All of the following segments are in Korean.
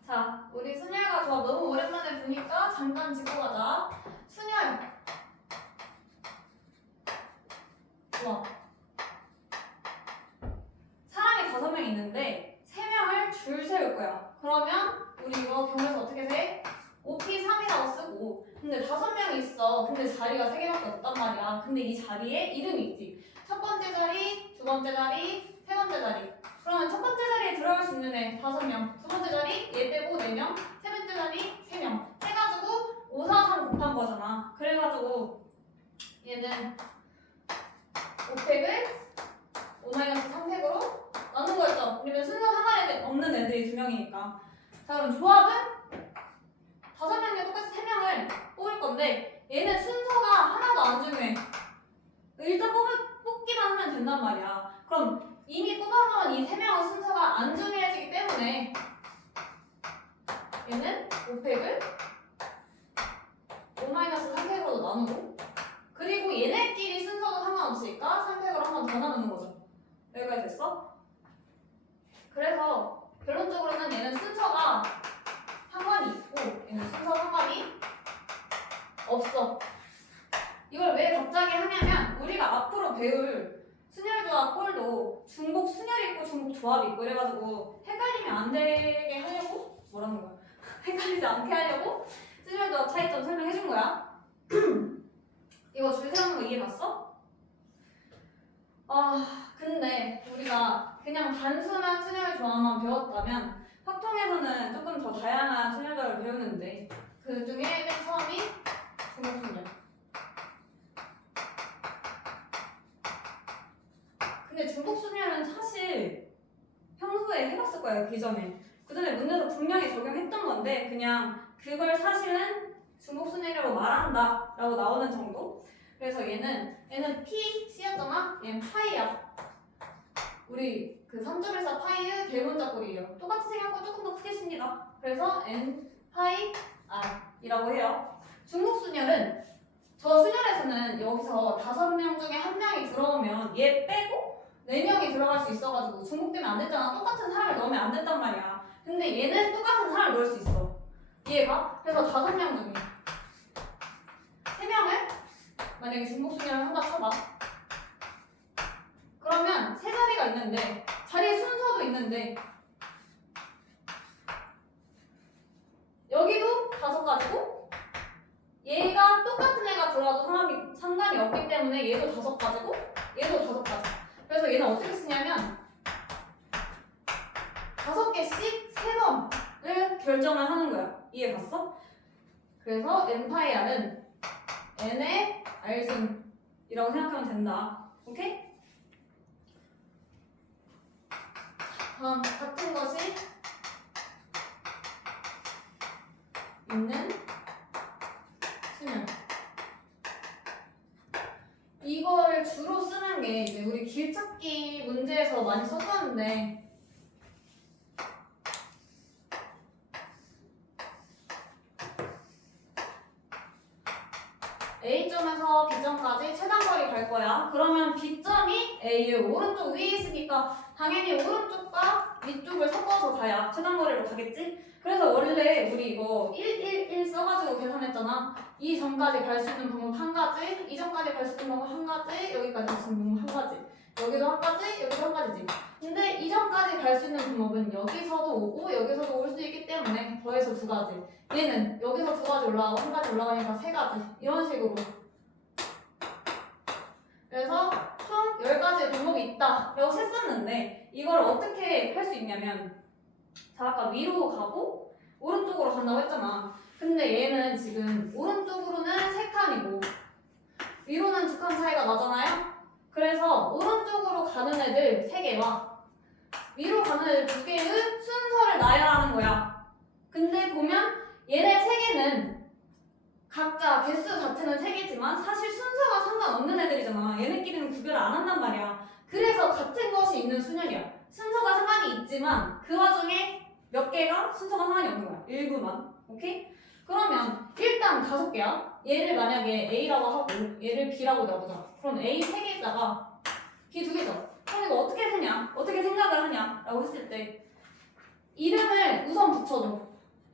자, 우리 순열과 조합 너무 오랜만에 보니까 잠깐 짚고 가자. 순열 조합. 사람이 5명 있는데 3명을 줄 세울 거야. 그러면 우리 이거 경우에서 어떻게 돼? OP3이라고 쓰고, 근데 5명이 있어. 근데 자리가 3개밖에 없단 말이야. 근데 이 자리에 이름이 있지. 첫 번째 자리, 두 번째 자리, 세 번째 자리. 그러면 첫 번째 자리에 들어갈 수 있는 애 5명, 두 번째 자리 얘 빼고 4명, 세 번째 자리 3명 해가지고 5, 4, 3 곱한 거잖아. 그래가지고 얘는 5팩을 5-3팩으로 나눈 거였죠. 왜냐면 순서 하나에 없는 애들이 2명이니까. 자, 그럼 조합은 5명이 똑같이 3명을 뽑을 건데 얘는 순서가 하나도 안 중요해. 일단 뽑기만 하면 된단 말이야. 그럼 이미 뽑아놓은 이 3명의 순서가 안 중요해지기 때문에 얘는 5팩을 5-3팩으로 나누고, 그리고 얘네끼리 순서도 상관없으니까 3팩으로 한 번 더 나누는 거죠. 여기까지 됐어? 그래서 결론적으로는 얘는 순서가 상관이 있고 얘는 순서 상관이 없어. 이걸 왜 갑자기 하냐면 우리가 앞으로 배울 순열조합 꼴도 중복 순열이 있고 중복 조합이 있고 이래가지고 헷갈리면 안 되게 하려고, 뭐라는 거야? 헷갈리지 않게 하려고 순열조합 차이점 설명해 준 거야. 이거 줄 세우는 거 이해 갔어? 근데 우리가 그냥 단순한 순열 조합만 배웠다면 확통에서는 조금 더 다양한 순열 조합을 배우는데 그 중에 맨 처음이 중복 순열. 근데 중복 순열은 사실 평소에 해봤을 거예요. 그 전에 문제에서 분명히 적용했던 건데 그냥 그걸 사실은 중복 순열이라고 말한다 라고 나오는 정도. 그래서 얘는 P, C였잖아? 얘는 파이야. 우리 그 3.14 파이의 대문자꼴이에요. 똑같이 생겼고 조금 더 크게 씁니다. 그래서 N 파이 R 이라고 해요. 중복 순열은 저 순열에서는 여기서 5명 중에 1명이 들어오면 얘 빼고 4명이 들어갈 수 있어가지고 중복되면 안 됐잖아. 똑같은 사람을 넣으면 안 됐단 말이야. 근데 얘는 똑같은 사람을 넣을 수 있어. 얘가. 그래서 5명 중에 3명을 만약에 중복 순열을 한다 쳐봐. 그러면 3자리가 있는데 자리의 순서도 있는데 여기도 5가지고 얘가 똑같은 애가 들어와도 상관이 없기 때문에 얘도 5가지고 얘도 5가지. 그래서 얘는 어떻게 쓰냐면 5개씩 3번을 결정을 하는 거야. 이해 갔어? 그래서 N파이 R은 N의 R승이라고 생각하면 된다. 오케이? 다음 같은 것이 있는 순열. 이거를 주로 쓰는 게 이제 우리 길찾기 문제에서 많이 썼었는데 A점에서 B점까지 최단거리 갈 거야. 그러면 B점이 A의 오른쪽 위에 있으니까 당연히 오른쪽과 위쪽을 섞어서 가야 최단거리로 가겠지? 그래서 원래 우리 이거 1, 1, 1 써가지고 계산했잖아. 이 점까지 갈 수 있는 방법 한 가지, 이 점까지 갈 수 있는 방법 한 가지, 여기까지 갈 수 있는 방법 한 가지, 여기도 한 가지, 여기도 한 가지지. 근데 이 점까지 갈 수 있는 방법은 여기서도 오고 여기서도 올 수 있기 때문에 더해서 2가지. 얘는 여기서 2가지 올라가고 1가지 올라가니까 3가지. 이런 식으로. 그래서 총 10가지의 방법이 있다 라고 셌었는데 이걸 어떻게 할 수 있냐면, 자, 아까 위로 가고 오른쪽으로 간다고 했잖아. 근데 얘는 지금 오른쪽으로는 3칸이고 위로는 2칸 차이가 나잖아요. 그래서 오른쪽으로 가는 애들 3개와 위로 가는 애들 2개의 순서를 나열하는 거야. 근데 보면 얘네 3개는 각자 개수 자체는 3개지만 사실 순서가 상관없는 애들이잖아. 얘네끼리는 구별을 안 한단 말이야. 그래서 같은 것이 있는 순열이야. 순서가 상관이 있지만 그 와중에 몇 개가 순서가 상관이 없는 거야. 일부만. 오케이? 그러면 일단 5개야. 얘를 만약에 A라고 하고 얘를 B라고 놔보자. 그럼 A 3개에다가 B 2개죠. 그럼 이거 어떻게 하냐? 어떻게 생각을 하냐? 라고 했을 때 이름을 우선 붙여줘.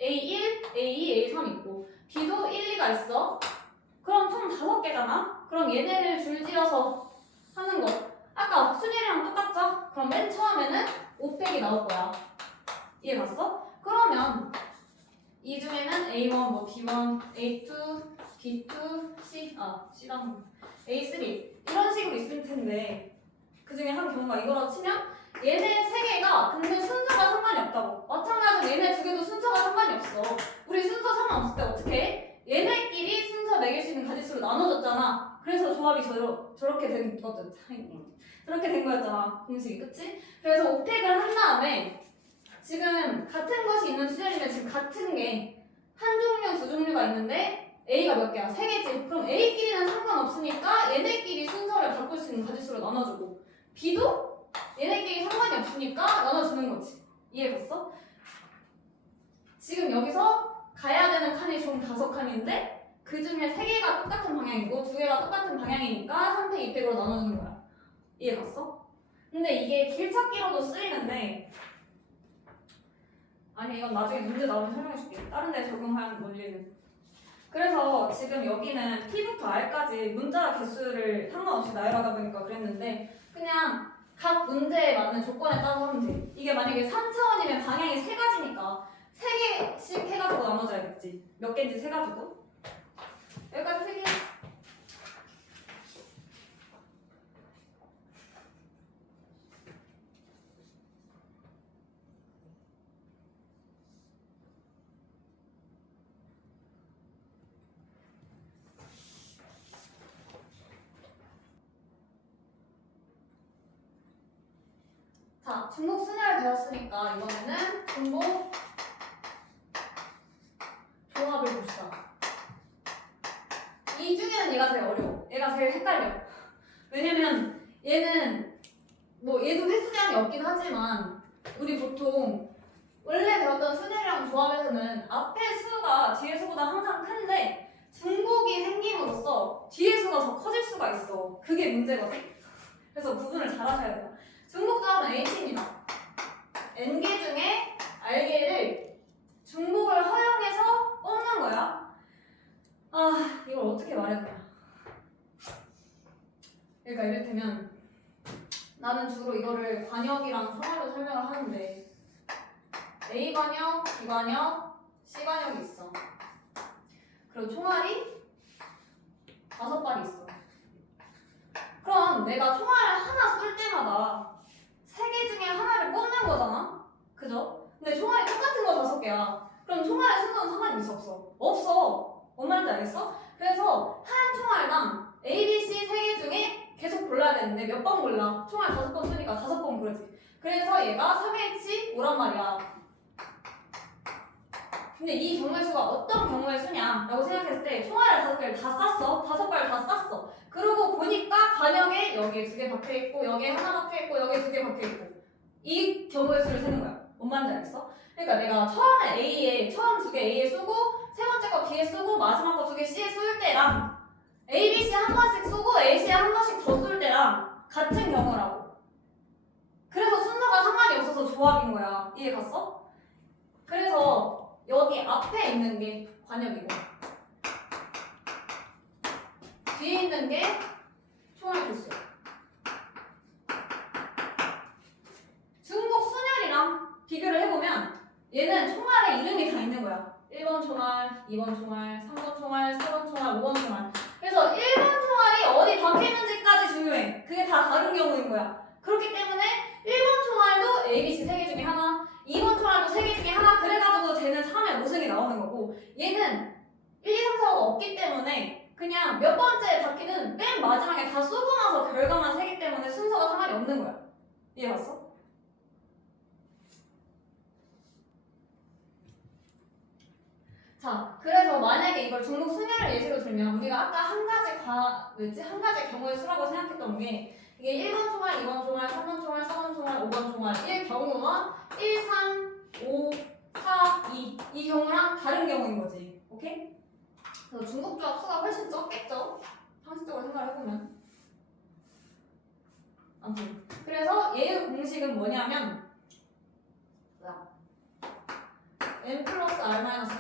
A1, A2, A3 있고 B도 1, 2가 있어. 그럼 총 5개잖아? 그럼 얘네를 줄지어서 하는 거 아까 순위랑 똑같죠? 그럼 맨 처음에는 5팩이 나올 거야. 이해 갔어? 그러면 이 중에는 A1, 뭐 B1, A2, B2, C랑 A3 이런 식으로 있을 텐데 그 중에 한 경우가 이거라고 치면 얘네 3개가 근데 순서가 상관이 없다고. 마찬가지로 얘네 2개도 순서가 상관이 없어. 우리 순서 상관없을 때 어떻게 해? 얘네끼리 순서 매길 수 있는 가짓수로 나눠줬잖아. 그래서 조합이 저렇게 된 거든. 저렇게 된 거였잖아. 공식이. 그치? 그래서 옵택을 한 다음에 지금 같은 것이 있는 수열이면 지금 같은 게 한 종류, 두 종류가 있는데 A가 몇 개야? 3개지. 그럼 A끼리는 상관없으니까 얘네끼리 순서를 바꿀 수 있는 가짓수로 나눠주고 B도 얘네끼리 상관이 없으니까 나눠주는 거지. 이해갔어? 지금 여기서 가야 되는 칸이 총 5칸인데 그 중에 3개가 똑같은 방향이고 2개가 똑같은 방향이니까 3팩, 2팩으로 나눠주는 거야. 이해갔어? 근데 이게 길찾기로도 쓰이는데 아니 이건 나중에 문제 나오면 설명해줄게. 다른 데 적용하는 원리는. 그래서 지금 여기는 T부터 R까지 문자 개수를 상관없이 나열하다 보니까 그랬는데 그냥 각 문제에 맞는 조건에 따라서 하면 돼. 이게 만약에 3차원이면 방향이 3가지니까 3개씩 해가지고 나눠줘야겠지. 몇 개인지 세가지고. 여기까지 3개. 자, 중복 순열을 배웠으니까 이번에는 중복 조합을 봅시다. 이 중에는 얘가 제일 어려워. 얘가 제일 헷갈려. 왜냐면 얘는 뭐 얘도 횟수 제한이 없긴 하지만 우리 보통 원래 배웠던 순열이랑 조합에서는 앞에 수가 뒤에 수보다 항상 큰데 중복이 생김으로써 뒤에 수가 더 커질 수가 있어. 그게 문제거든. 그래서 구분을 잘 하셔야 돼요. 중복 조합은 H입니다. N개 중에 R개를 중복을 허용해서 뽑는 거야. 아, 이걸 어떻게 말해야 되나. 그러니까 이를테면 나는 주로 이거를 관역이랑 총알로 설명을 하는데 A관역, B관역, C관역이 있어. 그리고 총알이 5발이 있어. 그럼 내가 총알을 하나 쏠 때마다 3개 중에 하나를 뽑는 거잖아? 그죠? 근데 총알이 똑같은 거 5개야. 그럼 총알의 순서는 상관이 있어 없어? 없어. 뭔 말인지 알겠어? 그래서 한 총알당 A, B, C 3개 중에 계속 골라야 되는데 몇 번 골라? 총알 5번 쏘니까 5번 고르지. 그래서 얘가 3H 5란 말이야. 근데 이 경우의 수가 어떤 경우의 수냐라고 생각했을 때 총알을 5개를 다 쐈어. 5발을 다 쐈어. 그러고 보니까 관역에 여기에 2개 박혀있고 여기에 하나 박혀있고 여기에 2개 박혀있고 이 경우의 수를 세는 거야. 뭔 말인지 알겠어? 그러니까 내가 처음에 A에 처음 2개 A에 쏘고 세 번째 거 B에 쏘고 마지막 거 2개 C에 쏠 때랑 A, B, C 한 번씩 쏘고 A, C에 한 번씩 더 쏠 때랑 같은 경우라고. 그래서 순서가 상관이 없어서 조합인 거야. 이해 갔어? 그래서 여기 앞에 있는 게 관역이고 뒤에 있는 게 총알 개수야. 중복 순열이랑 비교를 해보면 얘는 총알에 이름이 다 있는 거야. 1번 총알, 2번 총알, 3번 총알, 4번 총알, 5번 총알. 그래서 1번 총알이 어디 박혀있는지까지 중요해. 그게 다 다른 경우인 거야. 그렇기 때문에 1번 총알도 A, B, C 3개 중에 하나, 2번 총알도 3개 중에 하나, 그래가지고 쟤는 3의 5승이 나오는 거고 얘는 1, 2, 3, 4가 없기 때문에 그냥 몇 번째에 박히는 맨 마지막에 다 쏘고 나서 결과만 세기 때문에 순서가 상관이 없는 거야. 이해 갔어? 자, 그래서 만약에 이걸 중복 순열을 예시로 들면 우리가 아까 한 가지 경우의 수라고 생각했던 게 이게 1번 총알, 2번 총알, 3번 총알, 4번 총알, 5번 총알의 경우와 1, 3, 5, 4, 2 이 경우랑 다른 경우인 거지. 오케이? 그래서 중복 조합 수가 훨씬 적겠죠? 상식적으로 생각을 해보면. 아무튼 그래서 얘의 공식은 뭐냐면 n 플러스 r 마이너스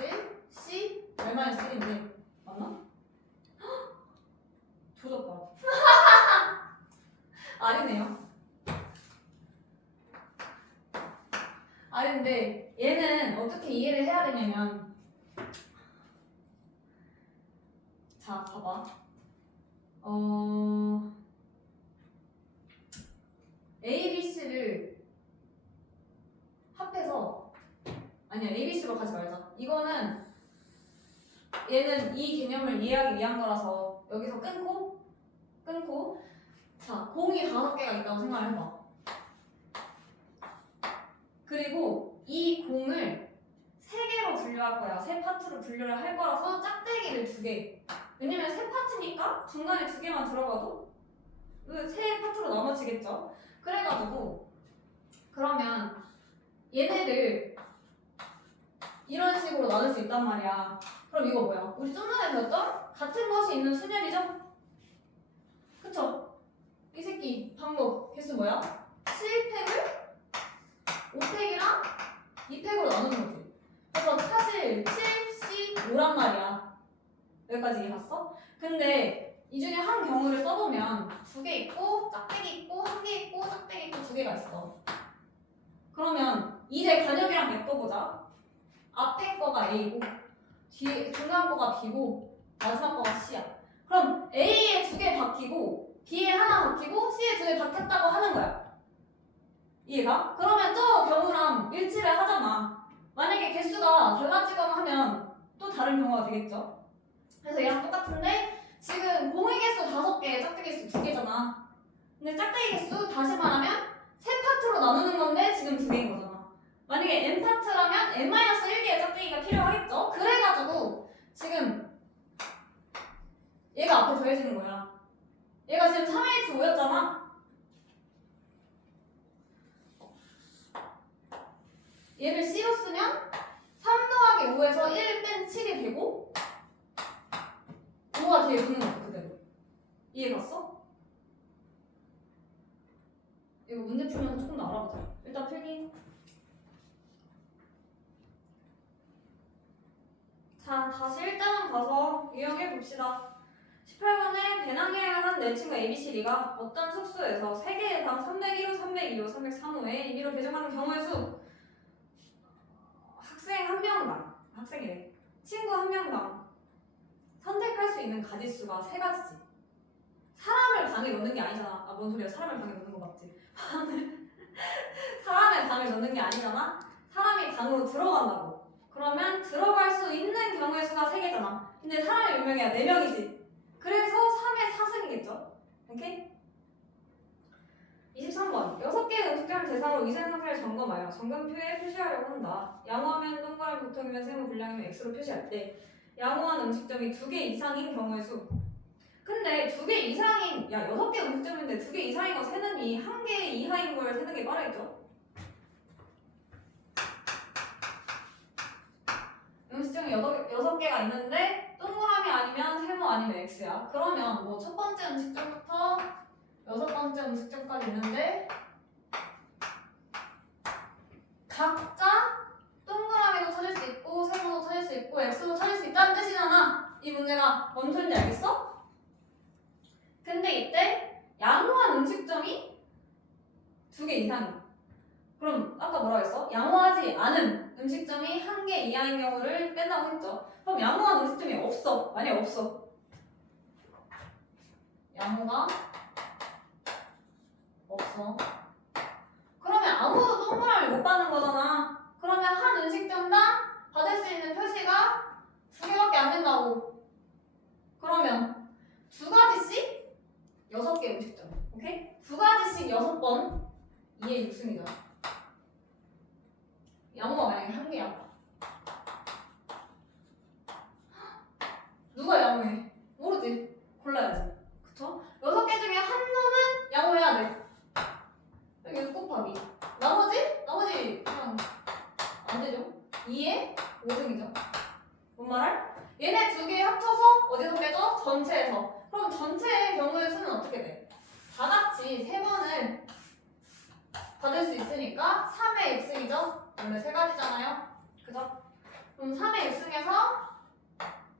n-1인데 맞나? 조졌다. 아니네요. 아닌데 얘는 어떻게 이해를 해야 되냐면 자 봐봐. A, B, C를 합해서 아니야 A, B, C로 가지 말자. 이거는 얘는 이 개념을 이해하기 위한 거라서 여기서 끊고 자 공이 5개가 있다고 생각을 해봐. 그리고 이 공을 3개로 분류할 거야. 3파트로 분류를 할 거라서 짝대기를 2개. 왜냐면 3파트니까 중간에 2개만 들어가도 3파트로 나눠지겠죠. 그래가지고 그러면 얘네를 이런 식으로 나눌 수 있단 말이야. 그럼 이거 뭐야? 우리 좀 전에 배웠던 같은 것이 있는 순열이죠? 그쵸? 이 새끼 방법 개수 뭐야? 7팩을 5팩이랑 2팩으로 나누는 거지. 그래서 사실 7C5란 말이야. 여기까지 이해 갔어? 근데 이 중에 한 경우를 써보면 2개 있고 짝대기 있고 1개 있고 짝대기 있고 2개가 있어. 그러면 이제 간역이랑 엮어보자. 앞에 거가 A고 뒤에 중간 거가 B고 마지막 거가 C야. 그럼 A에 2개 바뀌고 B에 하나 바뀌고 C에 2개 바뀌었다고 하는 거야. 이해가? 그러면 저 경우랑 일치를 하잖아. 만약에 개수가 달라지거나 하면 또 다른 경우가 되겠죠. 그래서 얘랑 똑같은데 지금 공의 개수 5개, 짝대기 개수 2개잖아. 근데 짝대기 개수 다시 말하면 3파트로 나누는 건데 지금 2개인 거잖아. 만약에 n파트라면 n-1개의 짝대기가 필요하겠죠? 그래가지고 지금 얘가 앞에 더해지는 거야. 얘가 지금 3H5였잖아. 얘를 C로 쓰면 3 더하기 5에서 1 뺀 7이 되고 5가 뒤에 붙는 거야 그대로. 이해 갔어? 이거 문제 풀면서 조금 더 알아보자. 일단 필기. 자, 다시 1단원 가서 유형해 봅시다. 18번에 배낭여행을 한 내 친구 ABCD가 어떤 숙소에서 3개의 방 301호, 302호, 303호에 임의로 배정하는 경우의 수. 학생 한 명당, 학생이래. 친구 한 명당 선택할 수 있는 가지수가 3가지지. 사람을 방에 넣는 게 아니잖아. 아, 뭔 소리야. 사람을 방에 넣는 거 맞지? 사람을 방에 넣는 게 아니잖아. 사람이 방으로 들어간다고. 그러면 들어갈 수 있는 경우의 수가 3개잖아. 근데 사람이 몇 명이야? 4명이지. 그래서 3의 4승이겠죠. 오케이? 23번. 6개의 음식점을 대상으로 위생 상태를 점검하여 점검표에 표시하려고 한다. 양호하면 동그라미, 보통이면 세모, 불량이면 X로 표시할 때 양호한 음식점이 2개 이상인 경우의 수. 근데 2개 이상인, 야 6개 음식점인데 2개 이상인 거 세느니 1개 이하인 걸 세는 게 빠르겠죠? 음식점이 6개가 있는데 동그라미 아니면 세모 아니면 X야. 그러면 뭐 첫 번째 음식점부터 6번째 음식점까지 있는데 각자 동그라미도 찾을 수 있고 세모도 찾을 수 있고 X도 찾을 수 있다는 뜻이잖아. 이 문제가 뭔 소리인지 알겠어? 근데 이때 양호한 음식점이 2개 이상이야. 그럼 아까 뭐라고 했어? 양호하지 않은 음식점이 1개 이하인 경우를 뺀다고 했죠. 그럼 양호한 음식점이 없어. 만약에 없어. 양호가 없어. 그러면 아무도 동그라미 못 받는 거잖아. 그러면 한 음식점당 받을 수 있는 표시가 2개밖에 안 된다고. 그러면 2가지씩 6개 음식점. 오케이? 2가지씩 6번 2의 6승이잖아. 양호가 만약에 1개야. 누가 양호해? 모르지. 골라야지. 그쵸? 6개 중에 한 놈은 양호해야 돼. 여기 곱하기. 나머지 그냥 안 되죠? 2의 5승이죠. 뭔 말할? 얘네 2개 합쳐서 어디서 빼죠? 전체에서. 그럼 전체의 경우의 수는 어떻게 돼? 다 같이 3번을 받을 수 있으니까 3의 6승이죠? 원래 3가지잖아요. 그죠? 그럼 3의 6승에서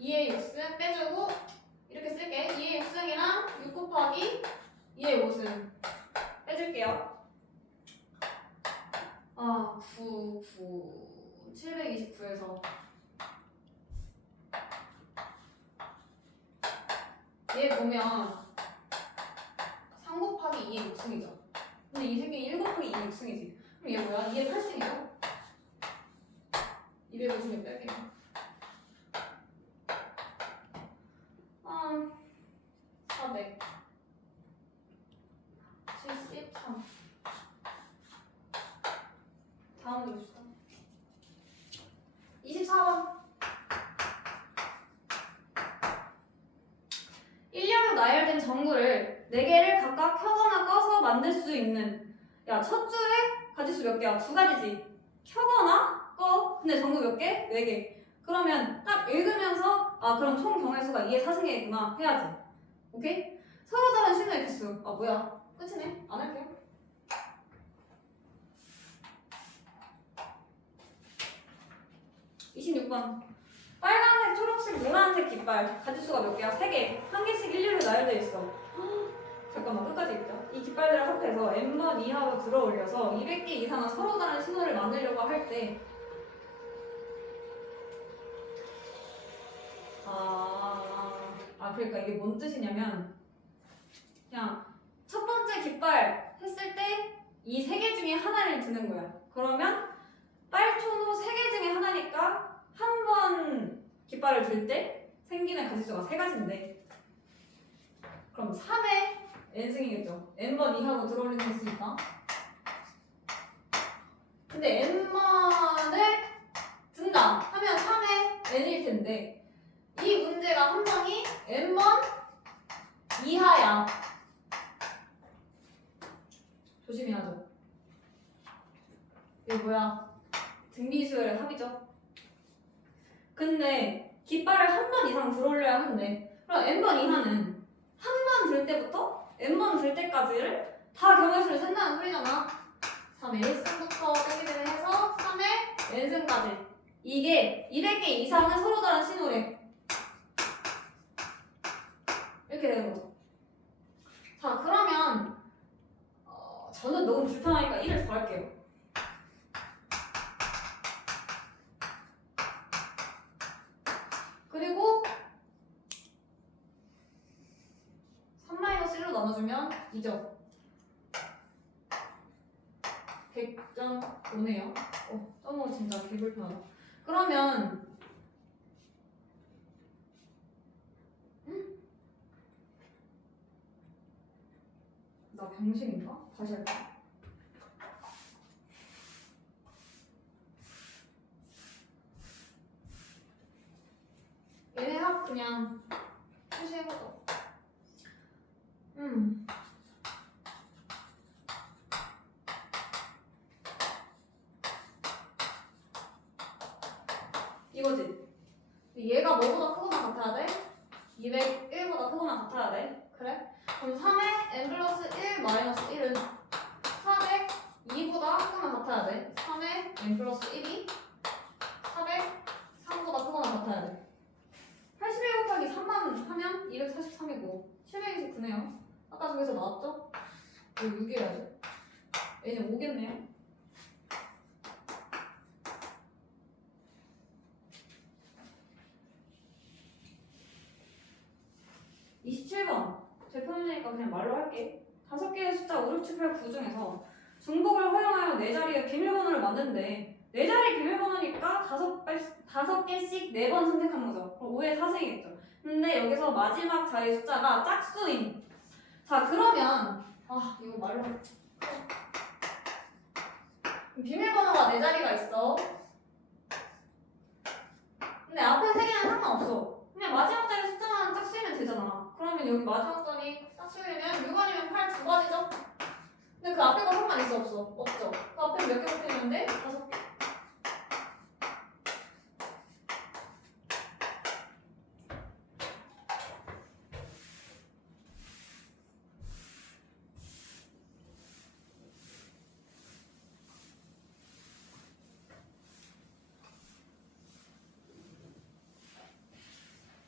2의 6승 빼주고 이렇게 쓸게. 2의 6승이랑 6 곱하기 2의 5승 빼줄게요. 729에서 얘 보면 3 곱하기 2의 6승이죠. 근데 이 새끼 1 곱하기 2의 6승이지. 그럼 얘 뭐야? 2의 8승이죠? 250을 뺄게요. 473. 다음 문제 봅시다. 24번. 일렬로 나열된 전구를 4개를 각각 켜거나 꺼서 만들 수 있는, 야, 첫 줄에 가지수 몇 개야? 2가지지. 켜거나 꺼. 근데 전구 몇 개? 4개. 그러면 딱 읽으면서 그럼 총 경우의 수가 2의 4승이겠구나 해야지. 오케이? 서로 다른 신호의 개수. 뭐야? 끝이네. 안 할게요. 26번. 빨간색, 초록색, 노란색 깃발 가지수가 몇 개야? 3개. 한 개씩 일렬로 나열되어 있어. 잠깐만 끝까지 읽자. 이 깃발들을 합해서 n번 이하로 들어 올려서 200개 이상의 서로 다른 신호를 만들려고 할 때 그러니까 이게 뭔 뜻이냐면 그냥 첫 번째 깃발 했을 때 이 3개 중에 하나를 드는 거야. 그러면 빨초노 3개 중에 하나니까 한 번 깃발을 들 때 생기는 가지수가 3가지인데 그럼 3의 n승이겠죠. n번 이하로 들어올리는 게 있으니까. 근데 n번을 든다 하면 3의 n일 텐데 이 문제가 한 번이 n번 이하야. 조심히 하죠. 이거 뭐야? 등비수열의 합이죠. 근데 깃발을 한 번 이상 들어올려야 하는데 그럼 n번 이하는 한 번 들 때부터 n번 들 때까지를 다 경우수를 센다는 소리잖아. 3의 1승부터 빼기를 해서 3의 n승까지. 이게 200개 이상은 서로 다른 신호래. 이렇게 되는 거죠. 자, 그러면 저는 너무 불편하니까 1을 더 할게요. 그리고 3-1로 나눠주면 2죠. 100.5네요. 점오 진짜 개불편하다. 그러면 나 병신인가? 다시 할까? 얘네 합 그냥 표시해보자. 이거지. 얘가 뭐보다 크거나 같아야 돼? 201보다 크거나 같아야 돼. 그래? 그럼 3의 n 플러스 1 마이너스 1은 402보다 크거나 같아야 돼. 3의 n 플러스 1이 403보다 크거나 같아야 돼. 81 곱하기 3만 하면 243이고 729네요. 아까 저기서 나왔죠? 이거 6이라죠? 얘는 5겠네요. 제품이니까 그냥 말로 할게. 5개의 숫자 5, 6, 7, 8, 9 중에서 중복을 허용하여 4자리의 비밀번호를 만드는데 4자리 비밀번호니까 5개씩 4번 선택하는 거죠. 그럼 5의 4승이겠죠. 근데 여기서 마지막 자리 숫자가 짝수인. 자, 그러면 이거 말로 할게. 비밀번호가 4자리가 있어. 근데 앞에 3개는 상관없어. 그냥 마지막 자리 숫자만 짝수이면 되잖아. 그러면 여기 마지막 자리 짝수이면 6아니면 8 두 가지죠? 근데 그 앞에 거 상관 있어 없어? 없죠. 그 앞에 몇 개 붙어있는데? 5개.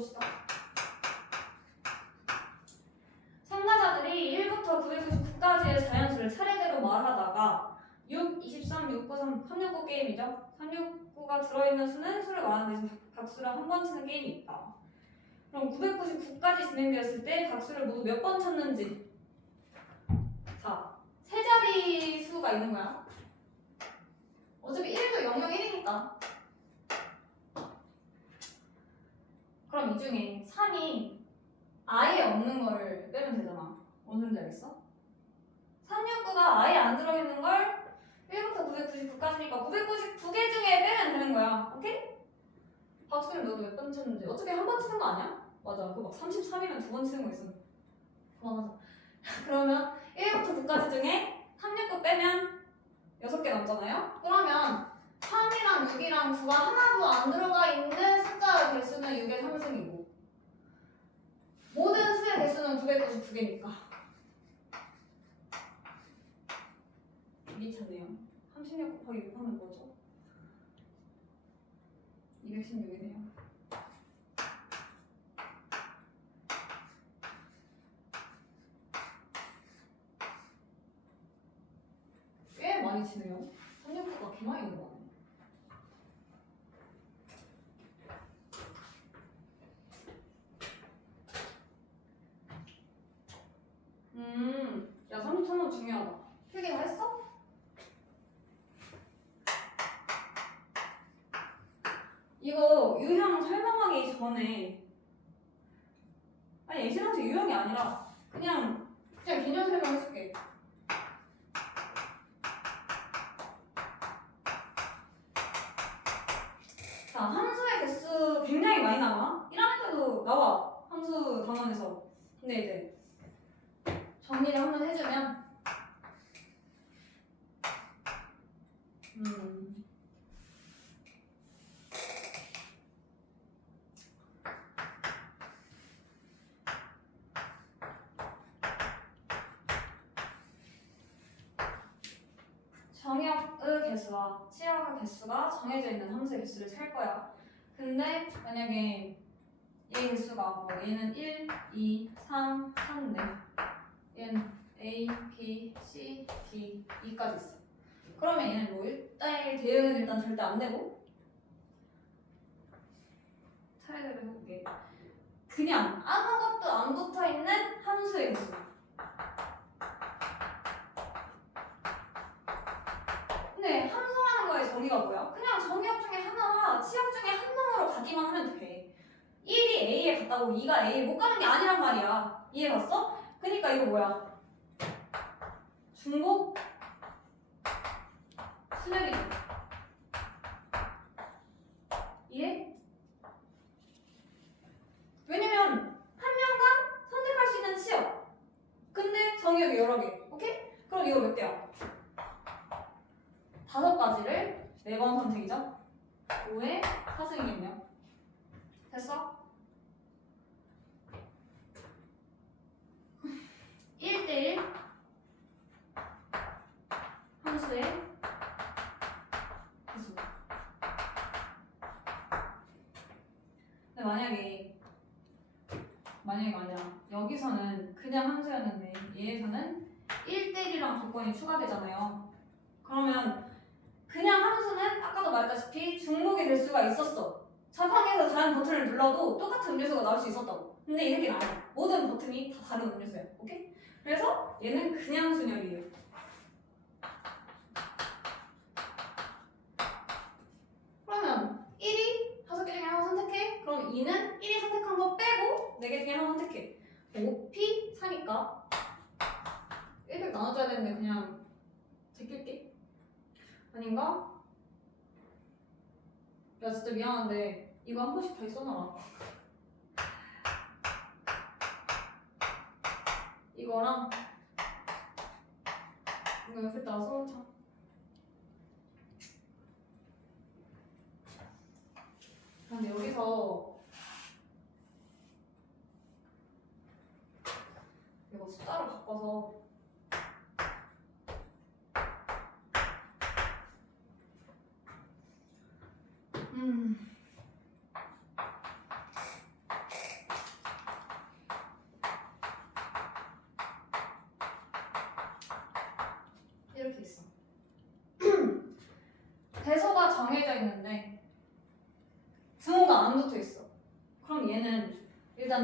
읽어봅시다. 참가자들이 1부터 999까지의 자연수를 차례대로 말하다가 6, 23, 693, 369 게임이죠. 369가 들어있는 수는 수를 말하는 대신 각 수를 한 번 치는 게임이 있다. 그럼 999까지 진행되었을 때 각 수를 모두 몇 번 찾는지. 자, 세 자리 수가 있는 거야. 어차피 1도 001이니까. 그럼 이 중에 3이 아예 없는 걸 빼면 되잖아. 어느 정도 알겠어? 369가 아예 안 들어있는 걸 1부터 999까지니까 999개 중에 빼면 되는 거야. 오케이? 박수를 너도 몇 번 쳤는지. 어차피 한 번 치는 거 아니야? 맞아. 그거 막 33이면 두 번 치는 거 있어. 그만하자. 그러면 1부터 9까지 중에 369 빼면 6개 남잖아요? 그러면 3이랑 6이랑 9가 하나도 안 들어가 있는 숫자의 개수는 6의 3승이고 모든 수의 개수는 999개니까 미쳤네요. 36 곱하기 6 하면 뭐죠? 216이네요. 꽤 많이 치네요. 369가 개 많이 들어가네. 야 33번 중요하다. 필기가 했어? 이거 유형 설명하기 전에 아니 예신한테 유형이 아니라 그냥 개념 설명해줄게. 자, 함수의 개수 굉장히 많이 나와. 1학년 때도 나와. 함수 단원에서. 근데 이제 정리를 한번 해주면 정역의 개수와 치역의 개수가 정해져 있는 함수의 개수를 셀 거야. 근데 만약에 얘 개수가 뭐 얘는 1, 2, 3, 3인데 얘는 A, B, C, D, E까지 있어. 그러면 얘는 뭐 1대1 대응은 일단 절대 안 되고 차례대로 해볼게. 그냥 아무것도 안 붙어있는 함수의 개수. 근데 함수라는 거의 정의가 뭐야? 그냥 정의역 중에 하나와 치역 중에 한 놈으로 가기만 하면 돼. 1이 A에 갔다고 2가 A에 못 가는 게 아니란 말이야. 이해 갔어? 그러니까 이거 뭐야? 중복 수열이지. 이해? 왜냐면 한 명당 선택할 수 있는 치역. 근데 정의역이 여러 개. 오케이? 그럼 이거 몇 개야? 5가지를 4번 선택이죠? 5의 4승이겠네요. 됐어? 1대1 함수의 개수. 근데 만약에 아니라 여기서는 그냥 함수였는데 얘에서는 1대1이랑 조건이 추가되잖아요. 그러면 그냥 함수는 아까도 말했다시피 중복이 될 수가 있었어. 자판기에서 다른 버튼을 눌러도 똑같은 음료수가 나올 수 있었다고. 근데 이 새끼는 아니야. 모든 버튼이 다 다른 음료수야. 오케이? 그래서 얘는 그냥 순열이에요. 그러면 1이 5개 중에 하나 선택해. 그럼 2는 1이 선택한 거 빼고 4개 중에 하나 선택해. 5P 4니까 1을 나눠줘야 되는데 그냥 제낄게. 아닌가? 야 진짜 미안한데 이거 한 번씩 다시 써놔라. 이거랑 이거 옆에다가 써놓자. 근데 여기서 이거 숫자로 바꿔서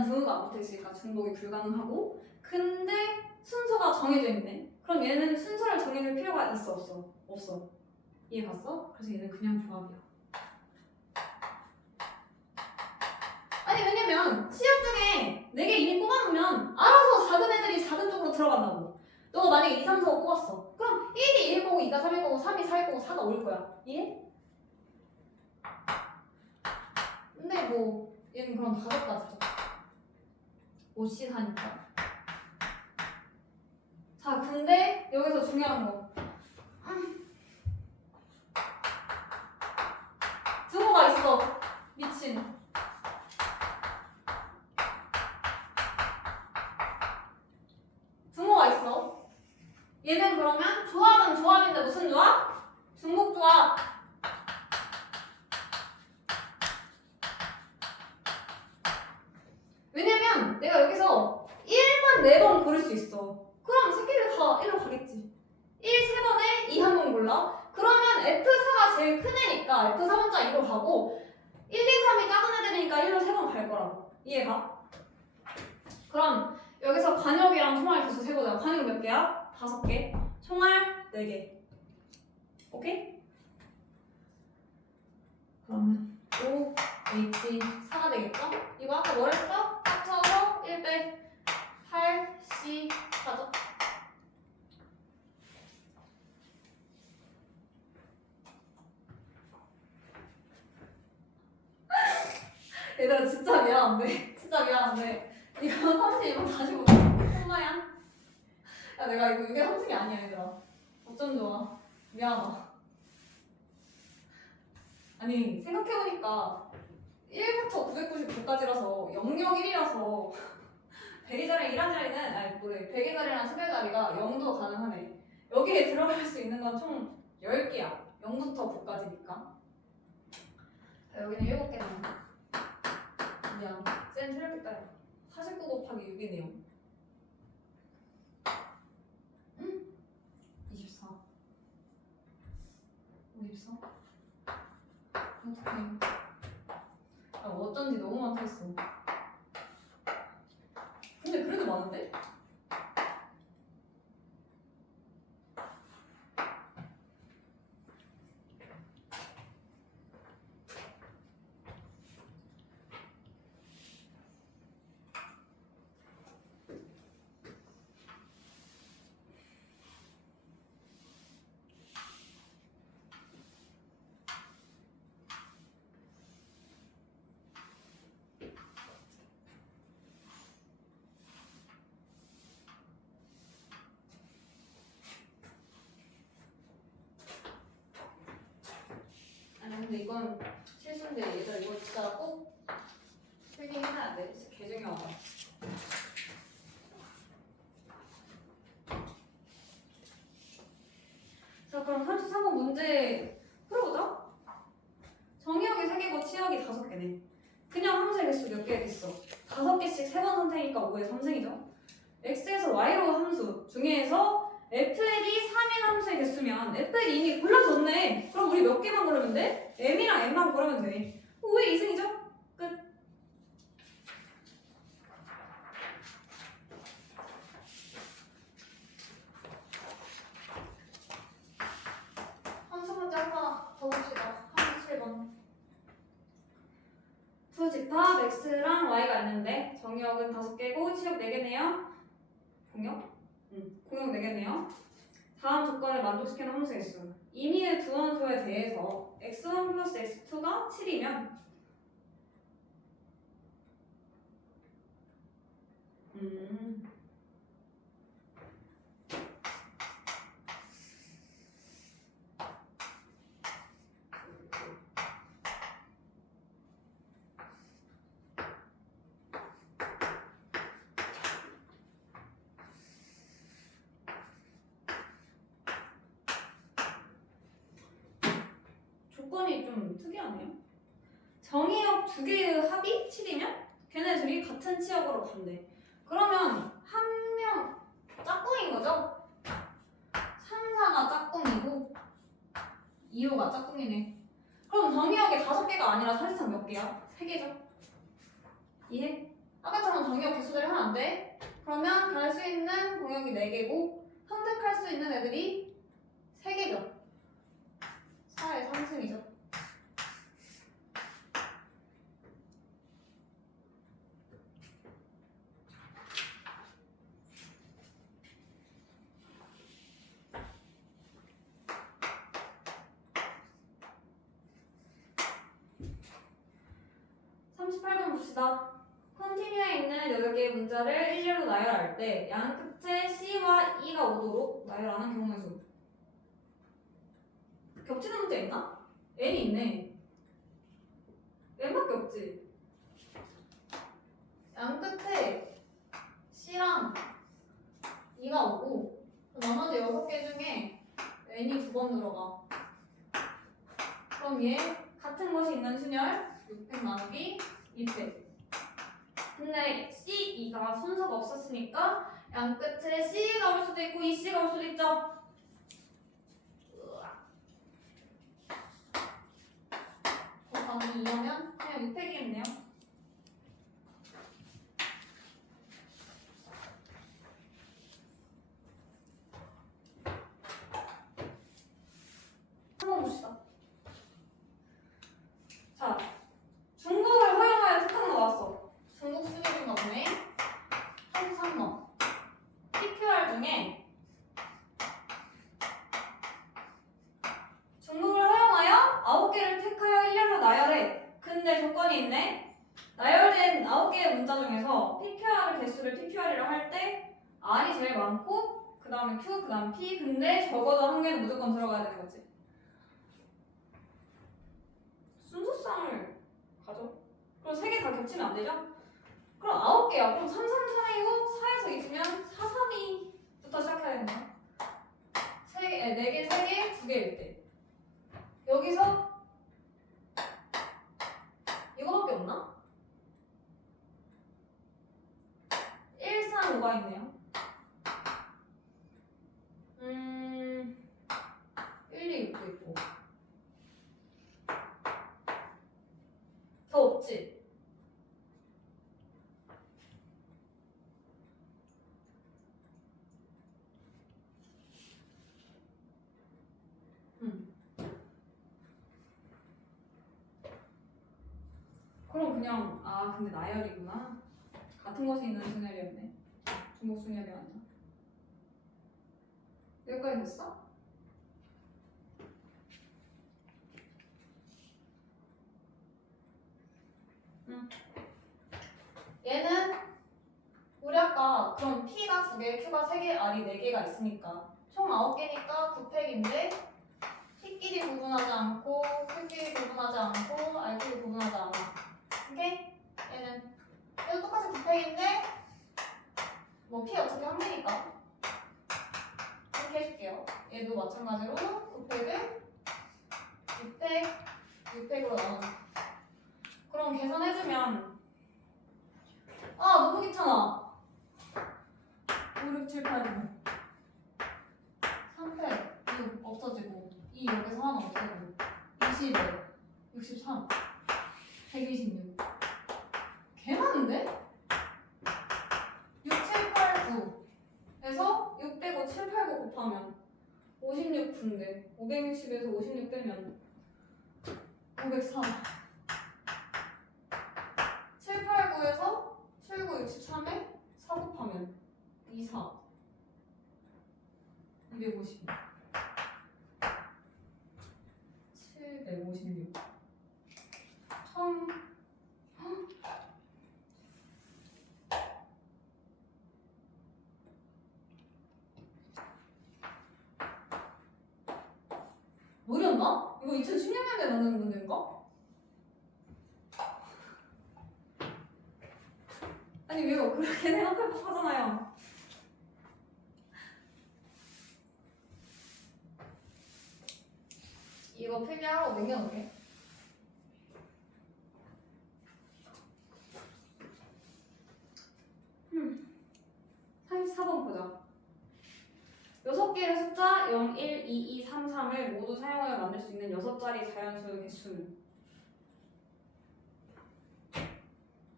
등호가 안 붙어있으니까 중복이 불가능하고 근데 순서가 정해져 있네. 그럼 얘는 순서를 정해줄 필요가 있어 없어? 없어. 이해 갔어? 그래서 얘는 그냥 조합이야. 아니 왜냐면 시험 중에 4개 이미 뽑아놓으면 알아서 작은 애들이 작은 쪽으로 들어간다고. 너가 만약에 2, 3, 4, 5 뽑았어. 그럼 1이 1 거고 2가 3일 거고 3이 4일 거고 4가 5일 거야. 이해? 근데 뭐 얘는 그럼 5가지죠. 5씩 하니까. 자 근데 여기서 중요한 거. 등호가 있어. 미친. 등호가 있어. 얘는 그러면 조합은 조합인데 무슨 조합? 중복 조합. 왜냐면 내가 여기서 1만 4번 고를 수 있어. 그럼 새끼들 다 1로 가겠지. 1 3번에 2 한 번 골라. 그러면 F4가 제일 큰 애니까 F4 혼자 2로 가고 1, 2, 3이 작은 애들이니까 1로 3번 갈 거라고. 이해가? 그럼 여기서 관역이랑 총알 개수 세보자. 관역 몇 개야? 5개. 총알 4개. 오케이? 그러면 O, H, 4가 되겠죠? 이거 아까 뭐랬어? 합쳐서 1 빼 8, C, 4죠? 얘들아 진짜 미안한데 진짜 미안한데 이거 32번 다시 보자. 엄마야. 야 내가 이게 30이 아니야 얘들아. 어쩜 좋아. 미안하다. 아니 생각해보니까 1부터 999까지라서 001이라서 100의 자리 1한 자리는 아니 뭐래 100의 자리랑 10의 자리가 0도 가능하네. 여기에 들어갈 수 있는 건 총 10개야. 0부터 9까지니까. 자, 여기는 7개 남았네. 미안. 쌤 틀렸겠다. 49 곱하기 6이네요. 응? 24. 54. 어떡해. 아, 어쩐지 너무 많다 했어. 근데 그래도 많은데? 아니 근데 이건 실수인데 얘들아 이거 진짜 꼭 필기해놔야 돼. 진짜 개중요하다. 자 그럼 33번 문제 풀어보자. 정의역이 3개고 치역이 5개네. 그냥 함수의 개수 몇 개겠어? 5개씩 3번 선택이니까 5의 3승이죠. x에서 y로 함수 중에서 fl이 3인 함수의 개수면 fl이 이미 골라졌네. 그럼 우리 몇 개만 고르면 돼? m이랑 n만 고르면 돼. 5의 2승이죠? 끝. 함수 문제 하나 더 봅시다. 함수 7번. 두 집합 x랑 y가 있는데 정의역은 5개고 치역 4개네요. 공역? 공역 4개네요. 다음 조건을 만족시키는 함수의 수. 임의의 두 원소에 대해서 x1 플러스 x2가 7이면 조건이 좀 특이하네요. 정의역 2개의 합이 7이면 걔네들이 같은 치역으로 간대. 그러면 한 명 짝꿍인 거죠? 3, 4가 짝꿍이고 2, 5가 짝꿍이네. 그럼 정의역이 5개가 아니라 사실상 몇 개야? 3개죠? 이해? 아까처럼 정의역 개수대로 하면 안 돼. 그러면 갈 수 있는 공역이 4개고 선택할 수 있는 애들이 3개죠. 4의 3승이죠. 38번 봅시다. 컨티뉴에 있는 여러 개의 문자를 일렬로 나열할 때 양 끝에 C와 E가 오도록 나열하는 경우의 수. 겹치는 문자 있나? N이 있네. N밖에 없지. 양 끝에 C랑 E가 오고 나머지 6개 중에 N이 2번 들어가. 그럼 얘 같은 것이 있는 순열 600 나누기 200. 근데 C, E가 순서가 없었으니까 양 끝에 C가 올 수도 있고 EC가 올 수도 있죠. 곱하기 2하면 그냥 600이겠네요. 한번 봅시다. 자, 중국을 허용하여 특강 나왔어. 중국 수준인가 보네. 33번. PQR 중에 중국을 허용하여 9개를 택하여 일렬로 나열해. 근데 조건이 있네. 나열된 9개의 문자 중에서 PQR 개수를 TQR이라고 할 때 R이 제일 많고 그 다음에 Q, 그 다음 P. 근데 적어도 한 개는 무조건 들어가야 되는 거지. 순서상을 가져. 그럼 3개 다 겹치면 안 되죠? 그럼 9개야. 그럼 3, 3, 3이고 4에서 있으면 4, 3, 2부터 시작해야 되는 거야. 4개, 3개, 2개일 때. 여기서 이거밖에 없나? 1, 3, 5가 있네요. 1, 2, 6도 있고. 더 없지? 그럼 그냥 근데 나열이구나. 같은 곳에 있는 순열이었네. 중복 순열이 아니라. 여기까지 됐어? 응. 얘는 우리 아까 그럼 P가 2개, Q가 3개, R이 4개가 있으니까 총 9개니까 9팩인데 P끼리 구분하지 않고 Q끼리 구분하지 않고 R끼리 구분하지 않아. 오케이? 얘는 얘도 똑같이 9팩인데 뭐 P 어차피 한 개니까 이렇게 해줄게요. 얘도 마찬가지로 9팩을 6팩, 6팩으로 나눠줘. 그럼 계산해주면 너무 귀찮아. 5, 6, 7, 8, 9 3팩 6 없어지고 2 여기서 하나 없애고 20에 63 126 개 많은데? 6, 7, 8, 9에서 6 빼고 7, 8, 9 곱하면 56분인데 560에서 56 빼면 503 7, 8, 9에서 7, 9, 63에 4 곱하면 24 250 756 1000 뭐였나? 이거 2016년에 만든 문제인가? 아니 왜요? 그렇게 생각할 법하잖아요. 이거 필기하라고 남겨놓을게. 음. 34번 보자. 6개의 숫자 0, 1, 2, 2, 3, 3을 모두 사용하여 만들 수 있는 6자리 자연수의 개수는.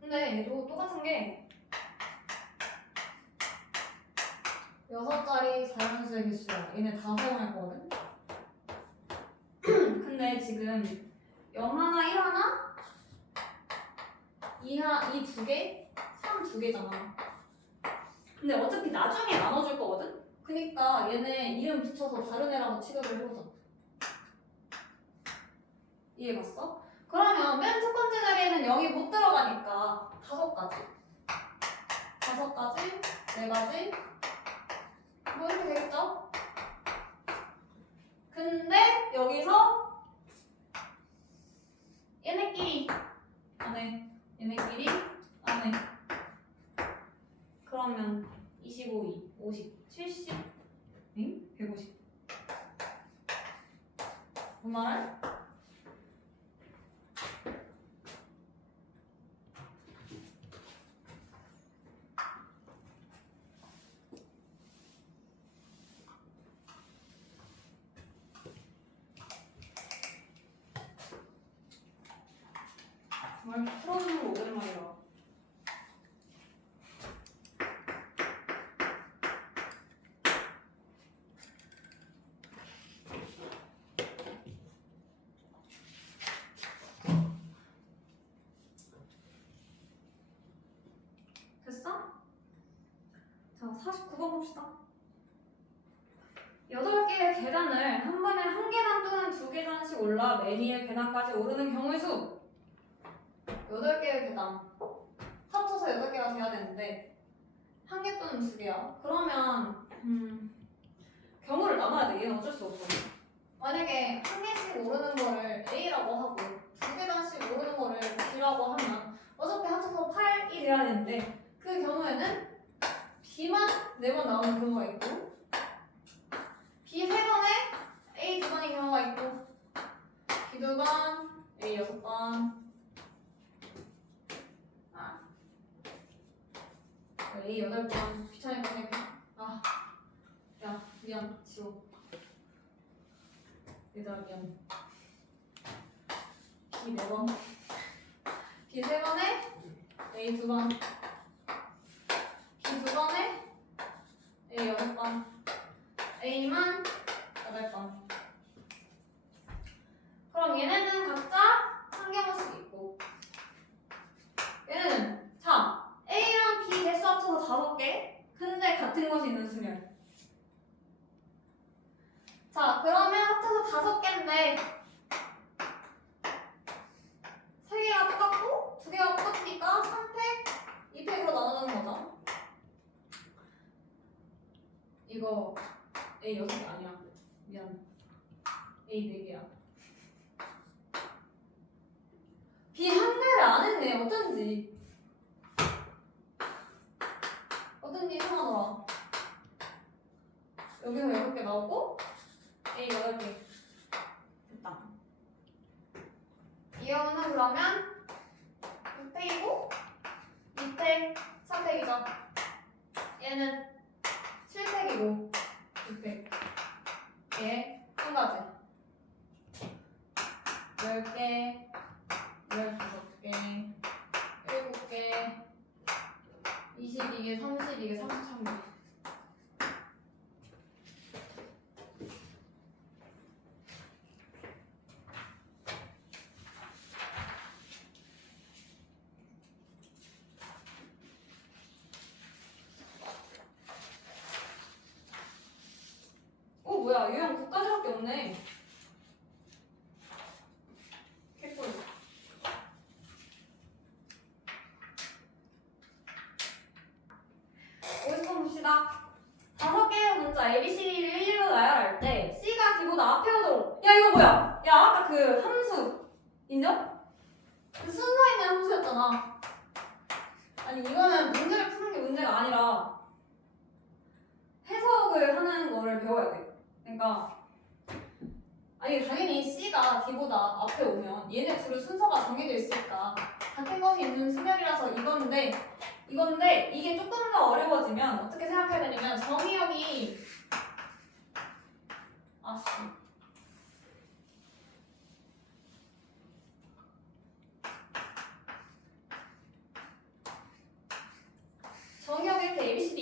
근데 얘도 똑같은 게 6자리 자연수의 개수야. 얘네 다 사용할 거거든. 근데 지금 0 하나, 1 하나, 2 두 개, 3 두 개잖아. 근데 어차피 나중에 나눠줄 거거든? 그니까 얘네 이름 붙여서 다른 애라고 취급을 해보자. 이해 갔어? 그러면 맨 첫 번째 자리에는 0이 못 들어가니까 5가지. 5가지, 4가지, 뭐 이렇게 되겠죠? 근데 여기서 얘네끼리 안 해. 얘네끼리 안 해. 그러면 25, 50, 70, 응? 150. 뭔 말? 정말 풀어주는 거 오랜만이라. 됐어? 자, 49번 봅시다. 8개의 계단을 한 번에 한 계단 또는 두 계단씩 올라 맨 위의 계단까지 오르는 경우의 수. 8개의 계단. 합쳐서 8개가 돼야 되는데 한 개 또는 두 개야. 그러면 경우를 나눠야 돼. 얘는 어쩔 수 없어. 만약에 한 개씩 오르는 거를 A라고 하고 두 계단씩 오르는 거를 B라고 하면 어차피 합쳐서 8이 돼야 되는데 그 경우에는 B만 4번 나오는 경우가 있고 B 3번에 A 2번인 경우가 있고 B 2번, A 6번 A 8번 귀찮으니까 그냥 야 미안 지워 얘들아 미안 B 4번 B 3번에 A 2번 B 2번에 A 6번 A만 8번. 그럼 얘네는 각자 한 개씩 있고 얘는 자 A랑 B 개수 합쳐서 5개 근데 같은 것이 있는 수면 자 그러면 합쳐서 5개인데 3개가 똑같고 2개가 똑같으니까 3팩, 2팩으로 나누는 거죠. 이거 A 6개 아니야. 미안. A 4개야. B 한 개를 안 했네. 어쩐지 이상하더라. 여기서 6개 나오고 A 8개. 됐다. 이 경우는 그러면 6팩이고 밑에 3팩이죠. 얘는 7팩이고 6팩. 얘 한 가지. 10개, 15개, 7개, 22개, 32개, 33개. 뭐야 유형 9까지밖에 없네. 개꿀. 50번 봅시다. 5개의 문자 ABC를 일일이 나열할 때 C가 D보다 앞에 오도록. 야 이거 뭐야? 야 아까 그 함수 인정? 그 순서 있는 함수였잖아. 아니 이거는 문제를 푸는 게 문제가 아니라 해석을 하는 거를 배워야 돼. 그러니까 아니 당연히 C가 D보다 앞에 오면 얘네 둘의 순서가 정해져 있으니까 같은 것이 있는 수열이라서 이건데 이게 조금 더 어려워지면 어떻게 생각해야 되냐면 정의역이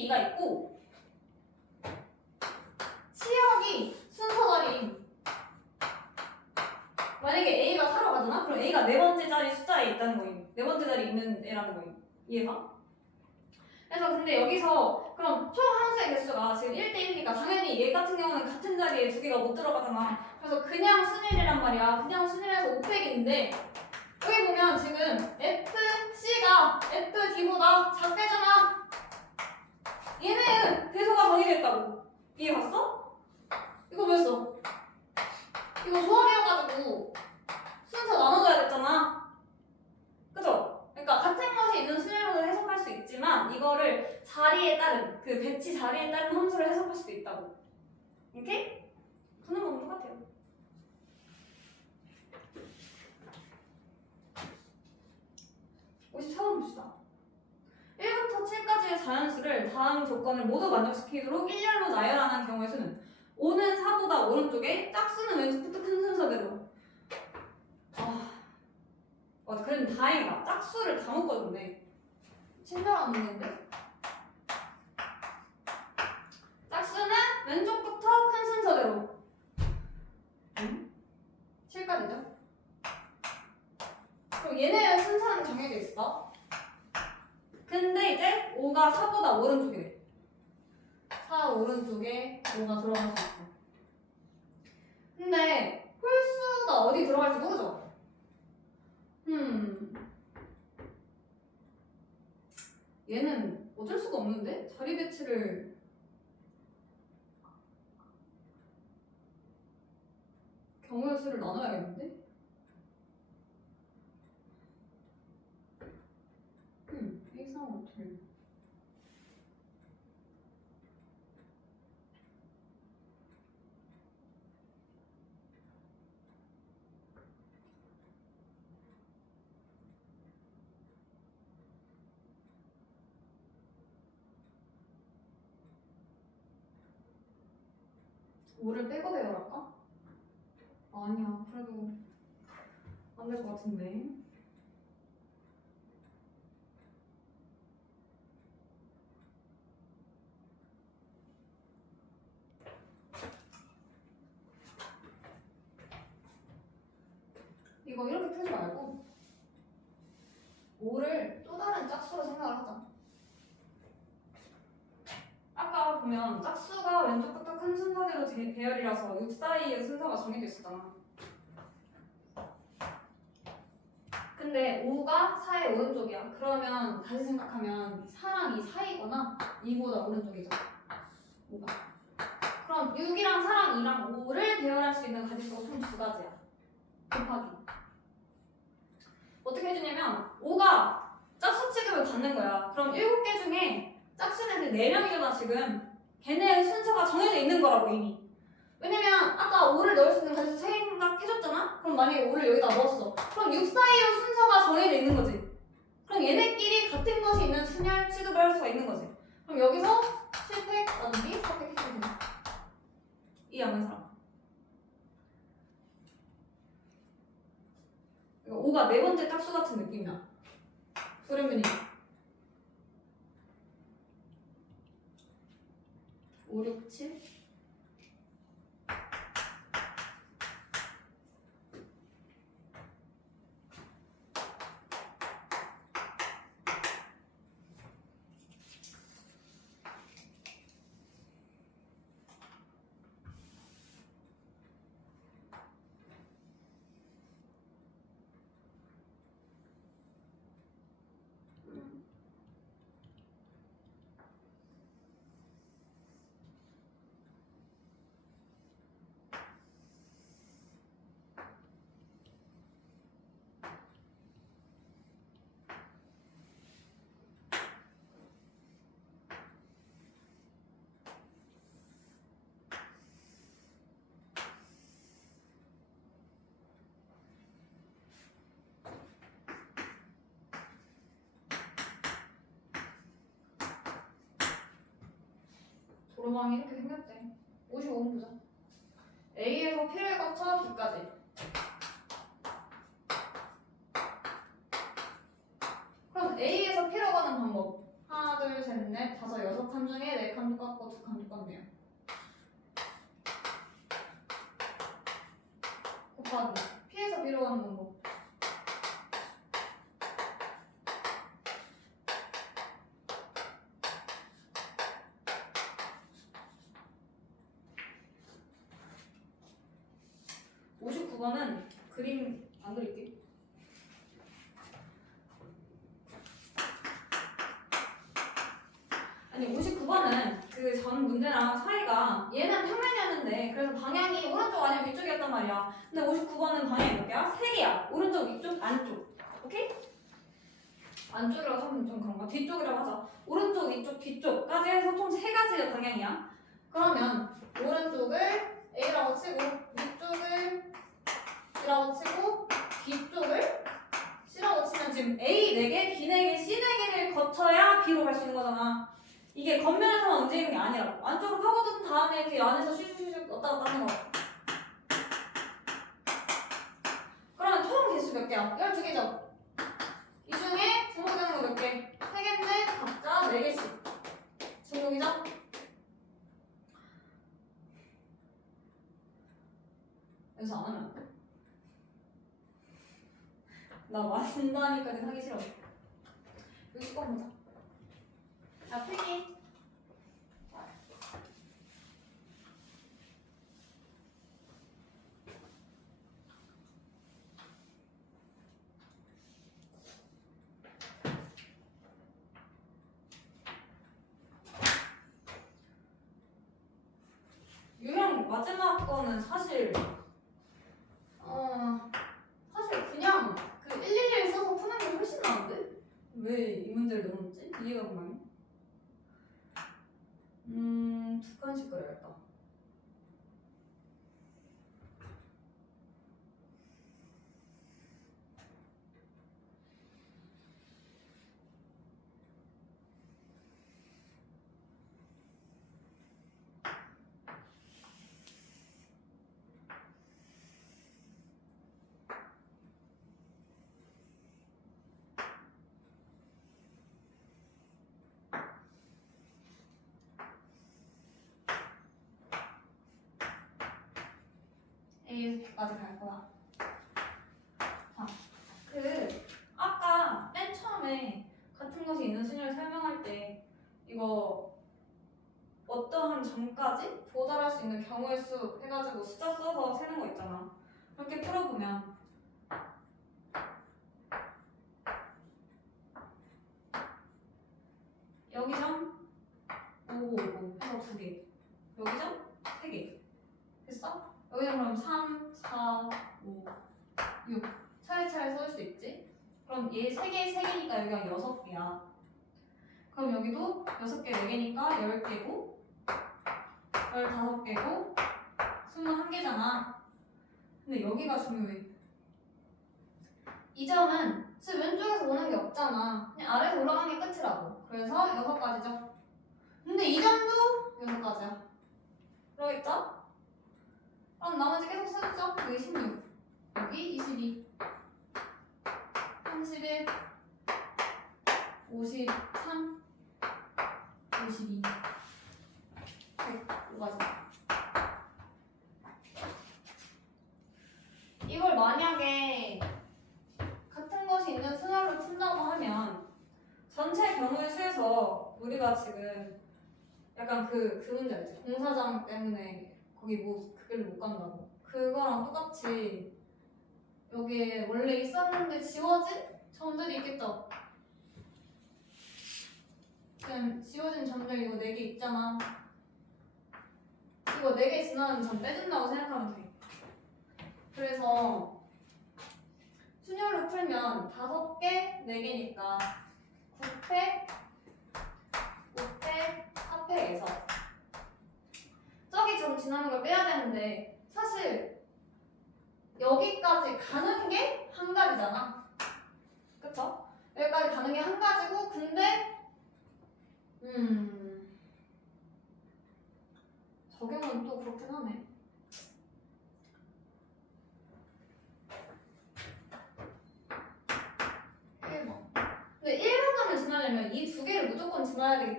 A가 있고 치역이 순서 자리인. 만약에 A가 4로 가잖아? 그럼 A가 네 번째 자리 숫자에 있다는 거임. 네 번째 자리에 있는 애라는 거임. 이해가? 그래서 근데 여기서 그럼 총 함수의 개수가 지금 1대1이니까 당연히 얘 같은 경우는 같은 자리에 두 개가 못 들어가잖아. 그래서 그냥 순일이란 말이야. 그냥 순일에서 500인데 여기 보면 지금 FC가 FD보다 작대잖아. 얘는 대소가 정의됐다고. 이해 갔어? 이거 뭐였어? 이거 조합이어가지고 순서 나눠줘야 됐잖아. 그죠? 그러니까 같은 것이 있는 순열로 해석할 수 있지만 이거를 자리에 따른 그 배치 자리에 따른 함수를 해석할 수도 있다고. 오케이? 하는 건 똑같아요. (54번) 봅시다. 1부터 7까지의 자연수를 다음 조건을 모두 만족시키도록 일렬로 나열하는 경우의 수는 5는 4보다 오른쪽에 짝수는 왼쪽부터 큰 순서대로. 그래도 다행이다. 짝수를 다 묶어줬네. 친절한 문제인데? 짝수는 왼쪽부터 큰 순서대로. 7까지죠? 그럼 얘네 순서는 정해져 있어. 근데 이제 5가 4보다 오른쪽이래. 4 오른쪽에 5가 들어갈 수 있어. 근데 홀수가 어디 들어갈지 모르죠? 얘는 어쩔 수가 없는데? 자리 배치를 경우의 수를 나눠야겠는데? 이상한 어떻게 5를 빼고 배열할까? 아니야, 그래도 안 될 것 같은데. 이거 이렇게 풀지 말고 5를 또 다른 짝수로 생각을 하자. 아까 보면 짝수가 왼쪽부터 큰 순서대로 배열이라서 6 사이의 순서가 정해져 있었잖아. 근데 5가 4의 오른쪽이야. 그러면 다시 생각하면 4랑 2 사이거나 2보다 오른쪽이죠. 5가. 그럼 6이랑 4랑 2랑 5를 배열할 수 있는 가짓수가 총 두 가지야. 곱하기. 어떻게 해주냐면 5가 짝수 취급을 받는 거야. 그럼 7개 중에 짝수는 그 4명이잖아 지금. 걔네 순서가 정해져 있는 거라고 이미. 왜냐면 아까 5를 넣을 수 있는 가짓수 생각해줬잖아? 그럼 만약에 5를 여기다 넣었어. 그럼 6 사이의 순서가 정해져 있는 거지. 그럼 얘네끼리 같은 것이 있는 순열 취급을 할 수가 있는 거지. 그럼 여기서 실팩 나누기 4팩 해주면 돼. 이해 안 가는 사람? 5가 네 번째 짝수 같은 느낌이야. 그러면 5, 6, 7 도로망이 이렇게 생겼대. 55분 보자. A에서 P를 거쳐 B까지. 그럼 A에서 P로 가는 방법. 하나, 둘, 둘, 셋, 넷, 다섯, 여섯 칸 중에 네 칸 똑같고 두 칸 똑같네요. 곱하기 P에서 B로 가는 건 뭐? (59번은) 그림 안 그릴게. 아니 59번은 그 전 문제랑 사이가 얘는 평면이었는데 그래서 방향이 오른쪽 아니면 위쪽이었단 말이야. 근데 59번은 방향이 몇 개야? 3개야. 오른쪽, 위쪽, 안쪽. 오케이? 안쪽이라고 하면 좀 그런가? 뒤쪽이라고 하자. 오른쪽, 위쪽, 뒤쪽까지 해서 총 3가지의 방향이야. 그러면 오른쪽을 A라고 치고 위쪽을 B라고 치고 뒤쪽을 C라고 치면 지금 A 4개, B 4개, C 4개를 거쳐야 B로 갈 수 있는 거잖아. 이게 겉면에서만 움직이는 게 아니라고. 안쪽으로 파고든 다음에 그 안에서 슈슈슈 왔다 갔다 하는 거. 그러면 총 개수 몇 개야? 12개죠? 이 중에 중복되는 거 몇 개? 3개인데 각자 4개씩. 중복이죠? 여기서 안 하면 안 돼? 나 맞는다니까지 하기 싫어. 여기 꼭 보자. 자, 필기. 유형 마지막 거는 사실 사실 그냥 그 111 써서 푸는 게 훨씬 나은데? 왜 이 문제를 넣었지? 이해가 가네. 두 칸씩 그려야겠다. A에서 B까지 갈 거야. 자, 아까 맨 처음에 같은 것이 있는 순위를 설명할 때 이거 어떠한 점까지 도달할 수 있는 경우의 수 해가지고 숫자 써서 세는 거 있잖아. 그렇게 풀어보면 여기 점 5, 5, 5 해서 2개, 여기 점 3개 됐어? 여기는 그럼 3, 4, 5, 6 차례차례 써줄 수 있지? 그럼 얘 3개, 3개니까 여기가 6개야. 그럼 여기도 6개, 4개니까 10개고 15개고 21개잖아. 근데 여기가 중요해. 이 점은 지금 왼쪽에서 오는 게 없잖아. 그냥 아래에서 올라가는 게 끝이라고. 그래서 6가지죠. 근데 이 점도 6가지야. 그러겠죠? 그럼 나머지 계속 써주죠. 여기 16, 여기 22, 31, 53, 52, 105가지. 이걸 만약에 같은 것이 있는 순환로 푼다고 하면 전체 경우의 수에서 우리가 지금 약간 그 문제 알지? 공사장 때문에 거기 뭐 그 길로 못 간다고. 그거랑 똑같이 여기에 원래 있었는데 지워진 점들이 있겠죠? 지금 지워진 점들 이거 4개 있잖아. 이거 4개 지나는 점 빼준다고 생각하면 돼. 그래서 순열로 풀면 5개, 4개니까 9팩, 5팩, 4팩에서 저기 점 지나는 걸 빼야 되는데 사실 여기까지 가는 게 한 가지잖아. 그쵸? 여기까지 가는 게 한 가지고 근데 적용은 또 그렇긴 하네. 1번. 근데 1번점을 지나려면 이 2개를 무조건 지나야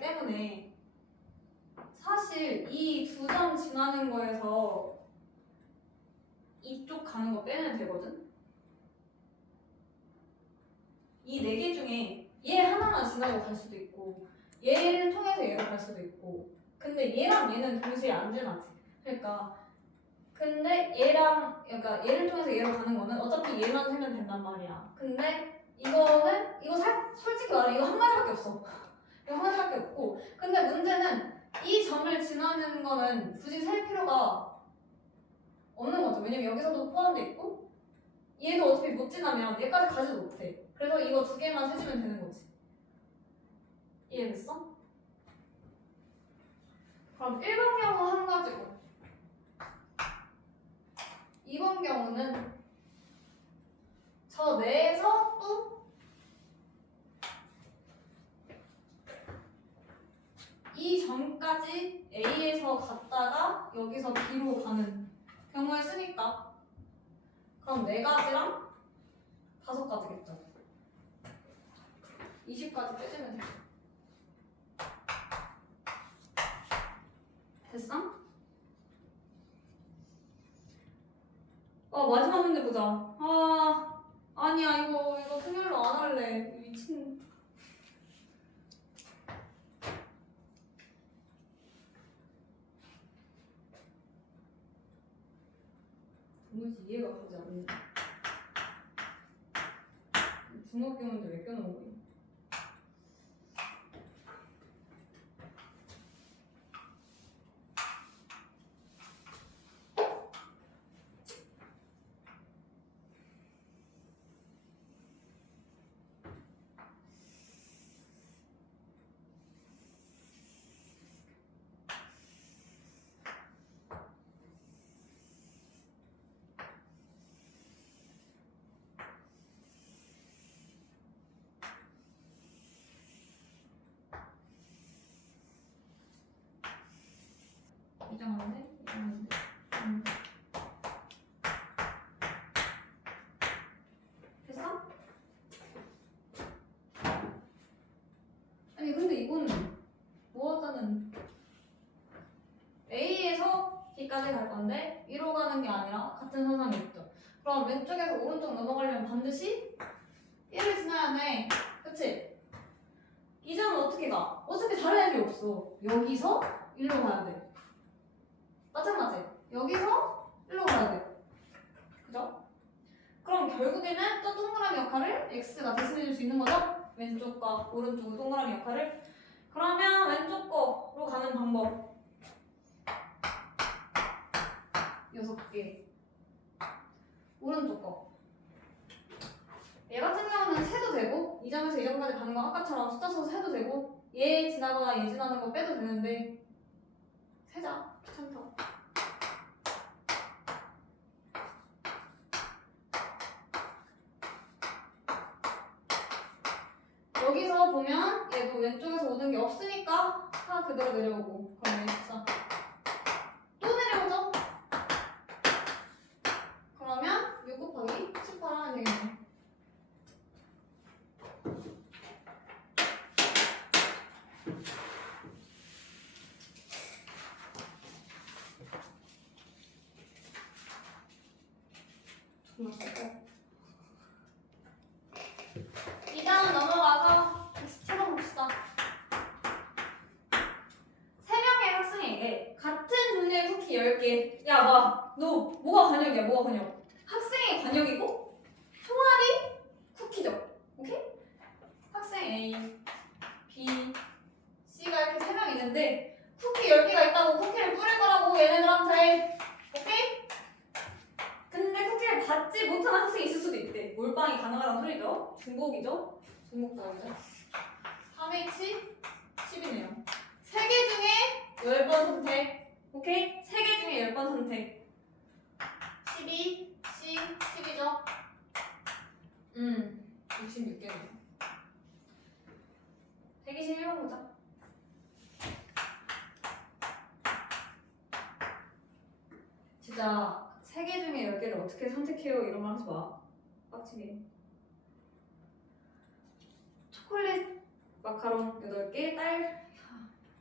때문에 사실 이 두 점 지나는 거에서 이쪽 가는 거 빼면 되거든? 이 네 개 중에 얘 하나만 지나고 갈 수도 있고 얘를 통해서 얘로 갈 수도 있고 근데 얘랑 얘는 동시에 안 지나지. 그러니까 근데 그러니까 얘를 통해서 얘로 가는 거는 어차피 얘만 세면 된단 말이야. 근데 솔직히 말해 이거 한 가지밖에 없어. 이거 한 가지밖에 없고 근데 문제는 이 점을 지나는 거는 굳이 셀 필요가 없는 거죠. 왜냐면 여기서도 포함돼 있고 얘도 어차피 못 지나면 얘까지 가지도 못해. 그래서 이거 두 개만 세주면 되는 거지. 이해됐어? 그럼 1번 경우 한 가지고 2번 경우는 저 내에서 또 이 점까지 A에서 갔다가 여기서 B로 가는 경우에 쓰니까 그럼 4가지랑 5가지겠죠. 20까지 빼주면 돼. 됐어? 마지막 문제 보자. 아니야 이거 승열로 안 할래. 미친. 도무지 이해가 가지 않네. 중학교 문제 왜 껴놓은 거야? 이정한데? 됐어? 아니 근데 이거는 뭐 하자는 A에서 B까지 갈 건데 위로 가는 게 아니라 같은 선상이 있죠. 그럼 왼쪽에서 오른쪽 넘어가려면 반드시 1을 지나야 돼. 그치? 이 점은 어떻게 가? 어차피 다른 애들이 없어. 여기서 일로 가야 돼. 마찬가지. 여기서 일로 가야 돼. 그죠? 그럼 결국에는 또 동그라미 역할을 X가 대신해줄 수 있는 거죠? 왼쪽과 오른쪽 동그라미 역할을. 그러면 왼쪽 거로 가는 방법 6개. 오른쪽 거. 얘 같은 경우는 세도 되고 이 점에서 이 점까지 가는 거 아까처럼 숫자 써서 세도 되고 얘 지나거나 얘 지나는 거 빼도 되는데 세자. 귀찮다. 여기서 보면 얘도 왼쪽에서 오는 게 없으니까 하 그대로 내려오고 그럼 14. 또 내려오죠? 그러면 6 곱하기 18 하면 되겠네. 이 다음 넘어가서 27번 봅시다. 3명의 학생에게 같은 종류의 쿠키 10개. 야, 너 뭐가 관역이야? 뭐가 관역? 학생이 관역이고 총알이 쿠키죠. 오케이? 학생 A, B, C가 이렇게 3명 있는데 쿠키 10개가 있다고 쿠키를 뿌릴 거라고 얘네들한테. 오케이? 근데 쿠키를 받지 못한 학생이 있을 수도 있대. 몰빵이 가능하다는 소리죠. 중복이죠. 중복적이죠. 3H 10이네요. 3개 중에 10번 선택. 오케이? 3개 중에 10번 선택. 12, C, 10이죠. 66개네요. 121번 보자. 진짜 3개 중에 10개를 어떻게 선택해요? 이런 말 하지 마. 빡치게. 초콜릿 마카롱 8개,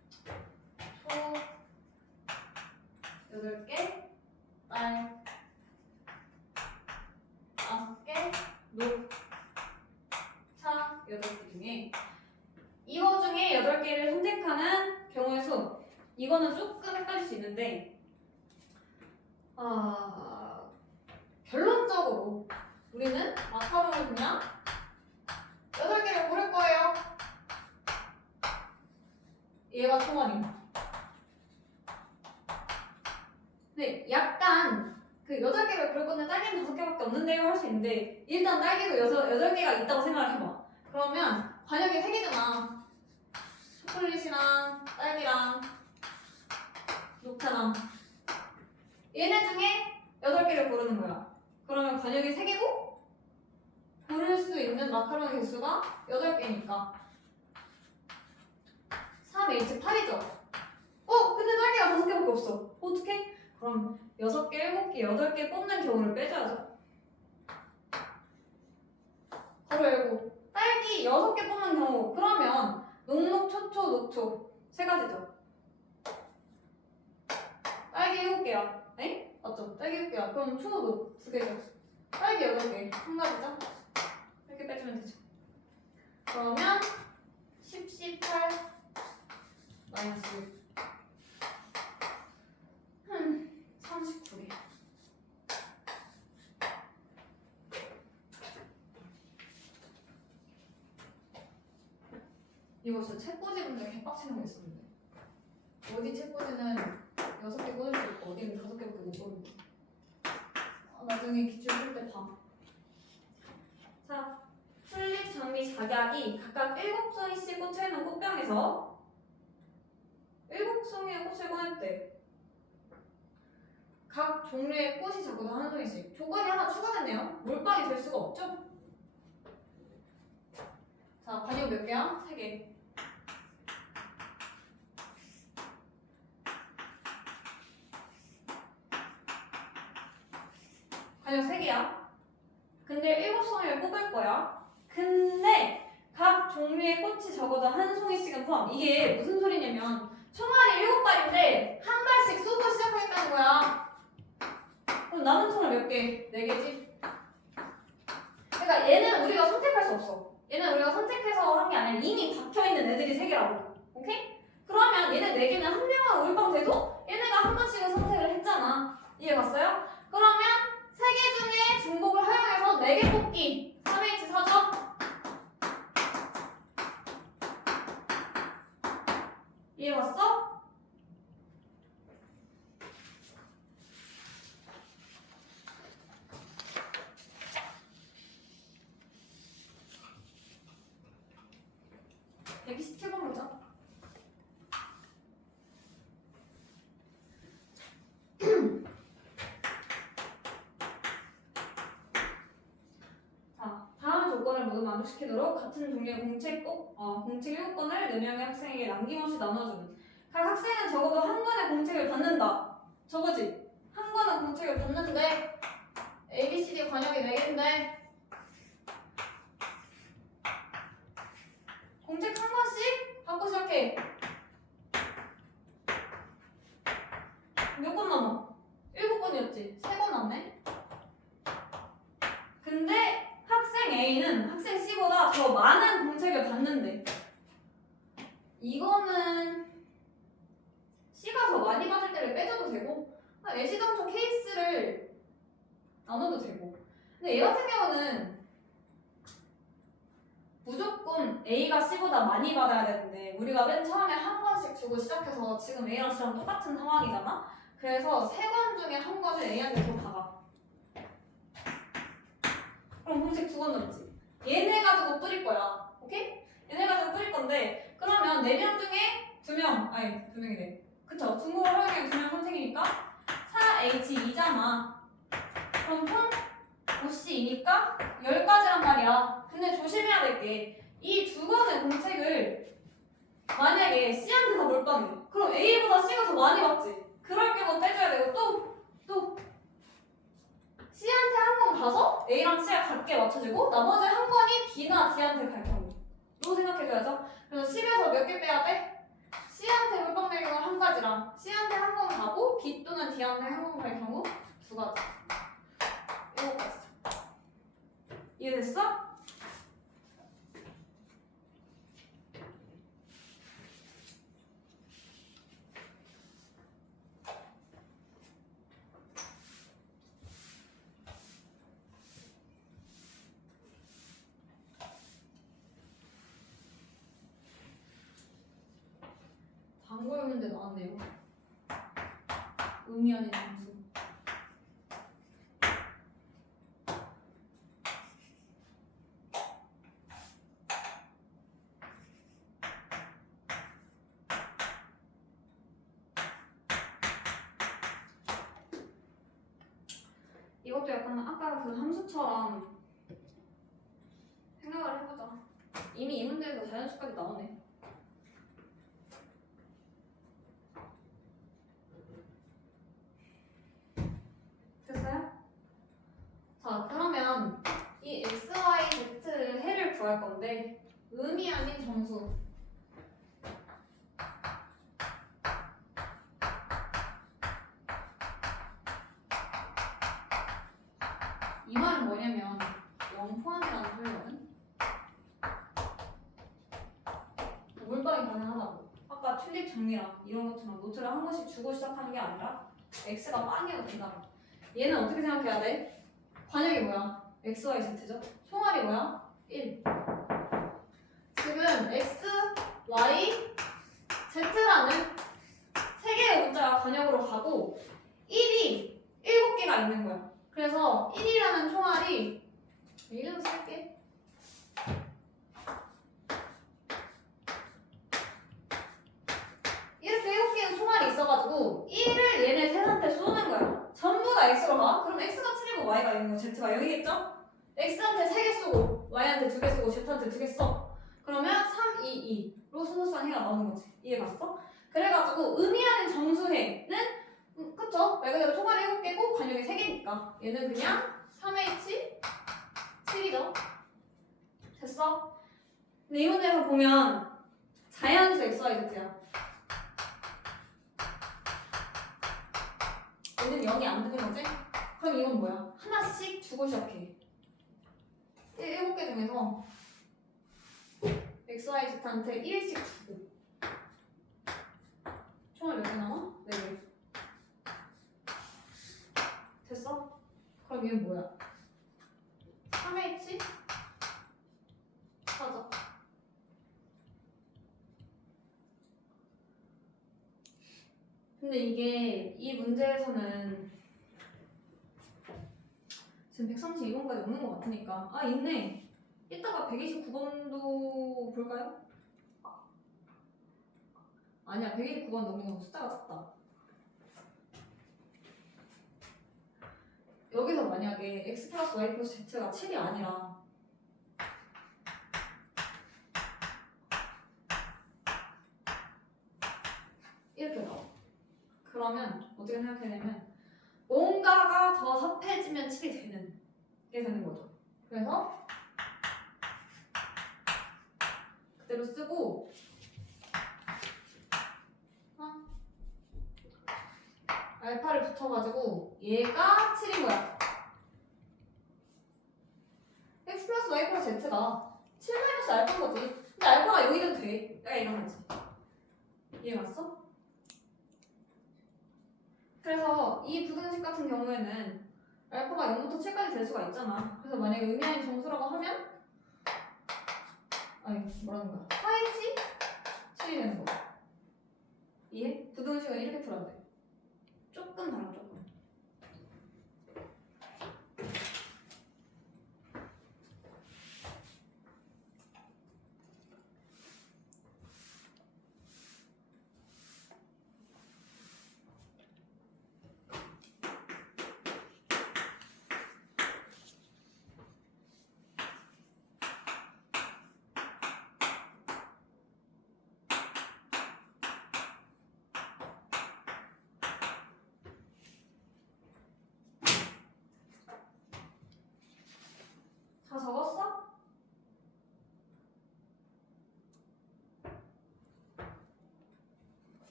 초 8개, 딸 5개, 녹, 차 8개 중에 이거 중에 8개를 선택하는 경우의 수. 이거는 조금 헷갈릴 수 있는데 결론적으로 우리는 마카롱을 그냥 8개를 고를 거예요. 얘가 총알입니다. 근데 약간 그 8개를 고를 건데 딸기는 5개밖에 없는데요 할 수 있는데 일단 딸기도 8개가 있다고 생각을 해봐. 그러면 관역이 3개잖아. 초콜릿이랑 딸기랑 녹차랑 얘네 중에 8개를 고르는 거야. 그러면 관역이 3개고 고를 수 있는 마카롱 개수가 8개니까 3H8이죠. 근데 딸기가 5개밖에 없어. 어떡해? 그럼 6개, 7개, 8개 뽑는 경우를 빼줘야죠. 괄호 열고 딸기 6개 뽑는 경우 그러면 녹록, 초초, 녹초 3가지죠. 딸기 7개야. 에? 맞죠? 딸기 7개야. 그럼 초도 2개죠. 딸기 8개 1가지죠? 이렇게 빼주면 되죠. 그러면 10, 18 마이너스 6 39개. 이거 진짜 책꽂이분들 개빡치는 거 있었는데 어디 책꽂이는 6개 꽂을 수 있고 어디는 5개밖에 못 꽂는 거. 나중에 기출 쓸 때 봐. 자, 튤립, 장미, 작약이 각각 7송이씩 꽂혀있는 꽃병에서 7송이의 꽃을 꺼냈대. 각 종류의 꽃이 적어도 한 송이씩. 조건이 하나 추가됐네요. 몰빵이 될 수가 없죠? 자, 관역 몇 개야? 3개. 관역 3개야. 근데 7송이를 뽑을 거야. 근데 각 종류의 꽃이 적어도 한 송이씩은 포함. 이게 무슨 소리냐면 총알이 7발인데 한 발씩 쏘고 시작하겠다는 거야. 그럼 남은 총알 몇 개? 4개지? 그러니까 얘는 우리가 선택할 수 없어. 얘는 우리가 선택해서 한 게 아니라 이미 박혀있는 애들이 3개라고. 오케이? 그러면 얘네 4개는 한 명만 올빵 돼도 얘네가 한 번씩은 선택을 했잖아. 이해 갔어요? 그러면 3개 중에 중복을 활용해서 4개 뽑기. 3H4죠? 이해 갔어? 여기 17번 보자. 자, 다음 조건을 모두 만족시키도록 같은 종류의 공책 7건을 4명의 학생에게 남김없이 나눠주는. 각 학생은 적어도 한 권의 공책을 받는다. 저거지? 한 권의 공책을 받는데 A, B, C, D 관역이 4개인데 공책 한 권씩 받고 시작해. 몇 권 남아? 7권이었지? 3권 남네? 근데 학생 A는 학생 C보다 더 많은 공책을 받는데 이거는 C가 더 많이 받을 때를 빼줘도 되고 애시당초 케이스를 나눠도 되고 근데 얘 같은 경우는 무조건 A가 C보다 많이 받아야 되는데 우리가 맨 처음에 한 권씩 주고 시작해서 지금 A랑 C랑 똑같은 상황이잖아? 그래서 3권 중에 한 권을 A한테 더 박아. 그럼 공책 2권 남지. 얘네 가지고 뿌릴 거야. 오케이? 얘네 가지고 뿌릴 건데 그러면 4명 중에 2명, 아니 2명이래. 그쵸? 중국어 활용에 2명 선택이니까 4H2잖아. 그럼 총 5C2니까 10가지란 말이야. 근데 조심해야 될 게 이 2권의 공책을 만약에 C한테 다 몰빵해. 그럼 A보다 C가 더 많이 받지. 그럴 경우 빼줘야 되고 또 C한테 한 권 가서 A랑 C가 같게 맞춰주고 나머지 한 권이 B나 D한테 갈 경우 또 생각해줘야죠. 그래서 10에서 몇 개 빼야 돼? C한테 몰빵 내기가 한 가지 가지랑 C한테 한 번 가고 B 또는 D한테 한 번 갈 경우 두 가지. 이거까지. 이해됐어? 단골 문제 나왔네요. 의미 아닌 점수. 이것도 약간 아까 그 함수처럼 생각을 해보자. 이미 이 문제에서 자연수까지 나오네. 됐어요? 자, 그러면 이 x, y, z 해를 구할 건데 의미 아닌 정수. 이 말은 뭐냐면 0 포함이라는 소리거든. 몰빵이 가능하다고. 아까 튤립 정리랑 이런 것처럼 노트를 한 번씩 주고 시작하는 게 아니라 x가 빵이어도 된다. 얘는 어떻게 생각해야 돼? 관역이 뭐야? x, y, z죠? 총알이 뭐야? 1. 지금 x, y, z라는 세 개의 문자가 관역으로 가고 1이 7개가 있는 거야. 그래서 1이라는 총알이 이름 쓸게. 이렇게 7개의 총알이 있어가지고 1을 얘네 셋한테 쏘는 거야. 전부 다 x로 가? 그럼 x가 7이고 y가 0이고 z가 0이겠죠? x한테 3개 쏘고 y한테 2개 쏘고 z한테 2개 써. 그러면 3, 2, 2로 스무스한 해가 나오는 거지. 이해 갔어? 그래가지고 의미하는 정수해는 그쵸? 말 그대로 총알이 7개고 관역이 3개니까 얘는 그냥 3H 7이죠. 됐어? 근데 이 문제에서 보면 자연수 XYZ야. 얘는 0이 안 되는 거지? 그럼 이건 뭐야? 하나씩 주고 시작해. 7개 중에서 XYZ한테 1씩 주고 총알 몇 개 남아? 4개. 됐어? 그럼 얘는 뭐야? 3H 찾아. 근데 이게 이 문제에서는 지금 132번까지 없는 것 같으니까 아 있네. 이따가 129번도 볼까요? 아니야 129번 너무 숫자가 작다. 여기서 만약에 x 플러스 y 플러스 z가 7이 아니라 이렇게 나와. 그러면 어떻게 생각해야 되냐면 뭔가가 더 합해지면 7이 되는 게 되는 거죠. 그래서 그대로 쓰고 알파를 붙여가지고 얘가 7인 거야. x 플러스 y 플러스 z가 7 마이너스 알파인 거지. 근데 알파가 여기든 돼. 내가 이런 거지. 이해 갔어? 그래서 이 부등식 같은 경우에는 알파가 0부터 7까지 될 수가 있잖아. 그래서 만약에 의미하는 정수라고 하면 아니 뭐라는 거야? 4H 7이 되는 거야. 이해? 부등식은 이렇게 풀어야 돼. 조금 다른 조금.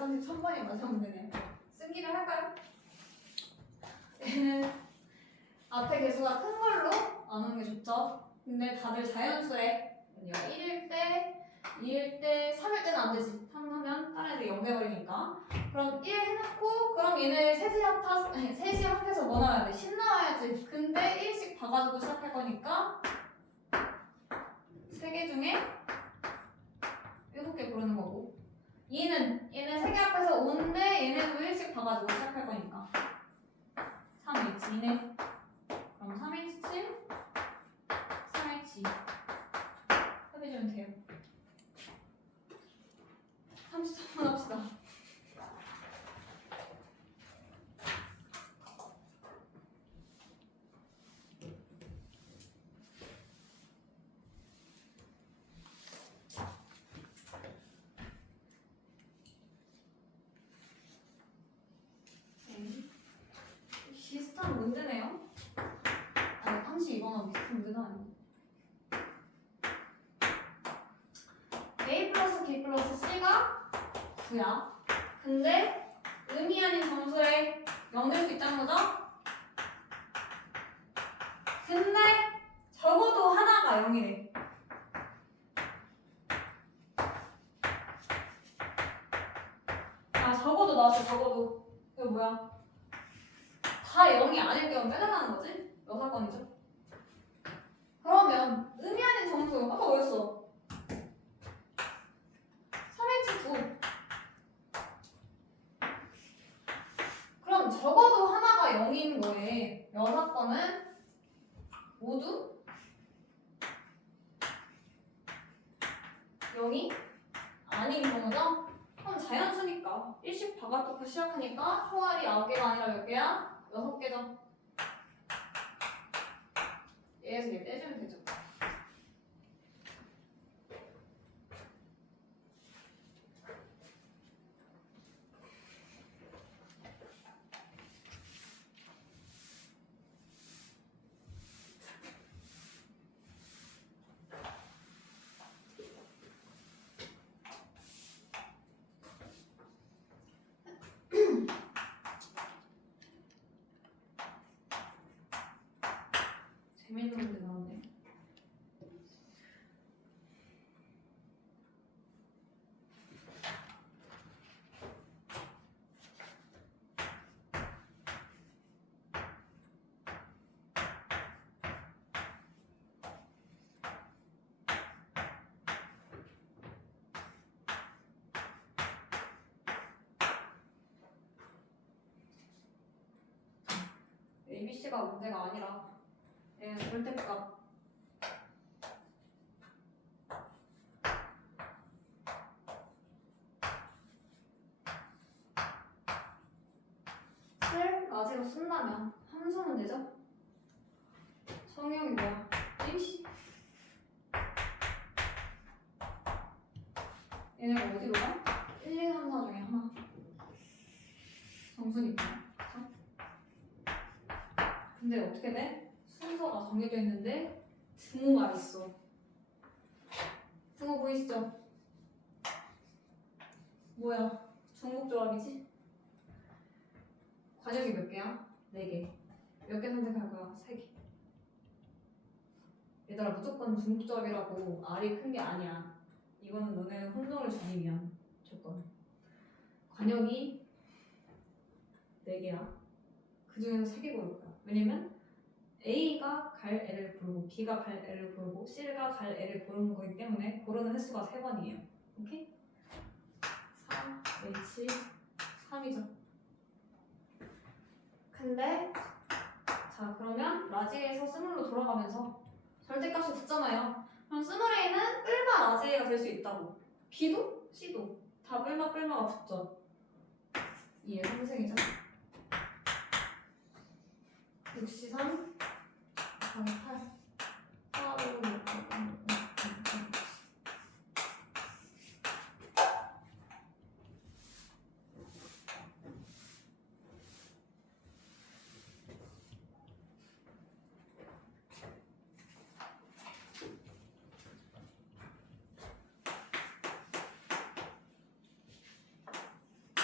133번이 마지막 문제네요. 쓴기를 할까요? 얘는 앞에 개수가 큰 걸로 나누는 게 좋죠. 근데 다들 자연수에 1일 때, 2일 때, 3일 때는 안 되지. 3 하면 다른 애들이 0 돼버리니까. 그럼 1 해놓고 그럼 얘네 셋이 합해서 뭐 나와야 돼? 10 나와야지. 근데 1씩 봐가지고 시작할 거니까 3개 중에 7개 고르는 거고, 얘네 3개 합해서 5인데 얘네도 1씩 봐가지고 시작할 거니까 3H 2네. 그럼 3H7 3H 합해주면 돼요. 33번 합시다. 비슷한 문제네요. 아니, 32번은 비슷한 문제는 아니고. A 플러스 B 플러스 C가 9야. 근데 의미 아닌 점수에 0 될 수 있다는 거죠? 근데 적어도 하나가 0이래. 아, 적어도 나왔어, 적어도. 이거 뭐야? 다 0이 아닐 경우 빼달라는 거지? 여사건이죠? 그러면 의미 아닌 점수 아까 뭐였어? 3H9. 그럼 적어도 하나가 0인 거에 여사건은 모두 0이 아닌 경우죠? 그럼 자연수니까 1씩 바가놓고 시작하니까 총알이 9개가 아니라 몇 개야? 6개죠. 얘에서 얘 떼주면 되죠. 재밌는 문제 나왔네. ABC가 문제가 아니라 얘는 절대값. 을 라지로 쓴다면 함수는 되죠? 성형이 뭐야? ABC. 얘네가 어디로 가? 1, 2, 3, 4 중에 하나. 정수니까. 그쵸? 근데 어떻게 돼? 순서가 정해져 있는데 등호가 있어. 등호 보이시죠? 뭐야? 중복조합이지? 관역이 몇 개야? 4개. 몇 개 선택할 거야? 3개. 얘들아, 무조건 중복조합이라고 R이 큰 게 아니야. 이거는 너네 혼동을 주기 위한 조건. 관역이 4개야. 그 중에서 3개 고를 거야. 왜냐면 A가 갈 L을 고르고 B가 갈 L을 고르고 C가 갈 L을 고르는 거기 때문에 고르는 횟수가 3번이에요. 오케이? 4, H, 3이죠. 근데 자, 그러면 라지에서 스몰로 돌아가면서 절대값이 붙잖아요. 그럼 스몰 A는 뿔마 라지 A가 될 수 있다고. B도 C도 다 뿔마가 붙죠. 이해 상생이죠. 63 8 4, 5, 6, 6,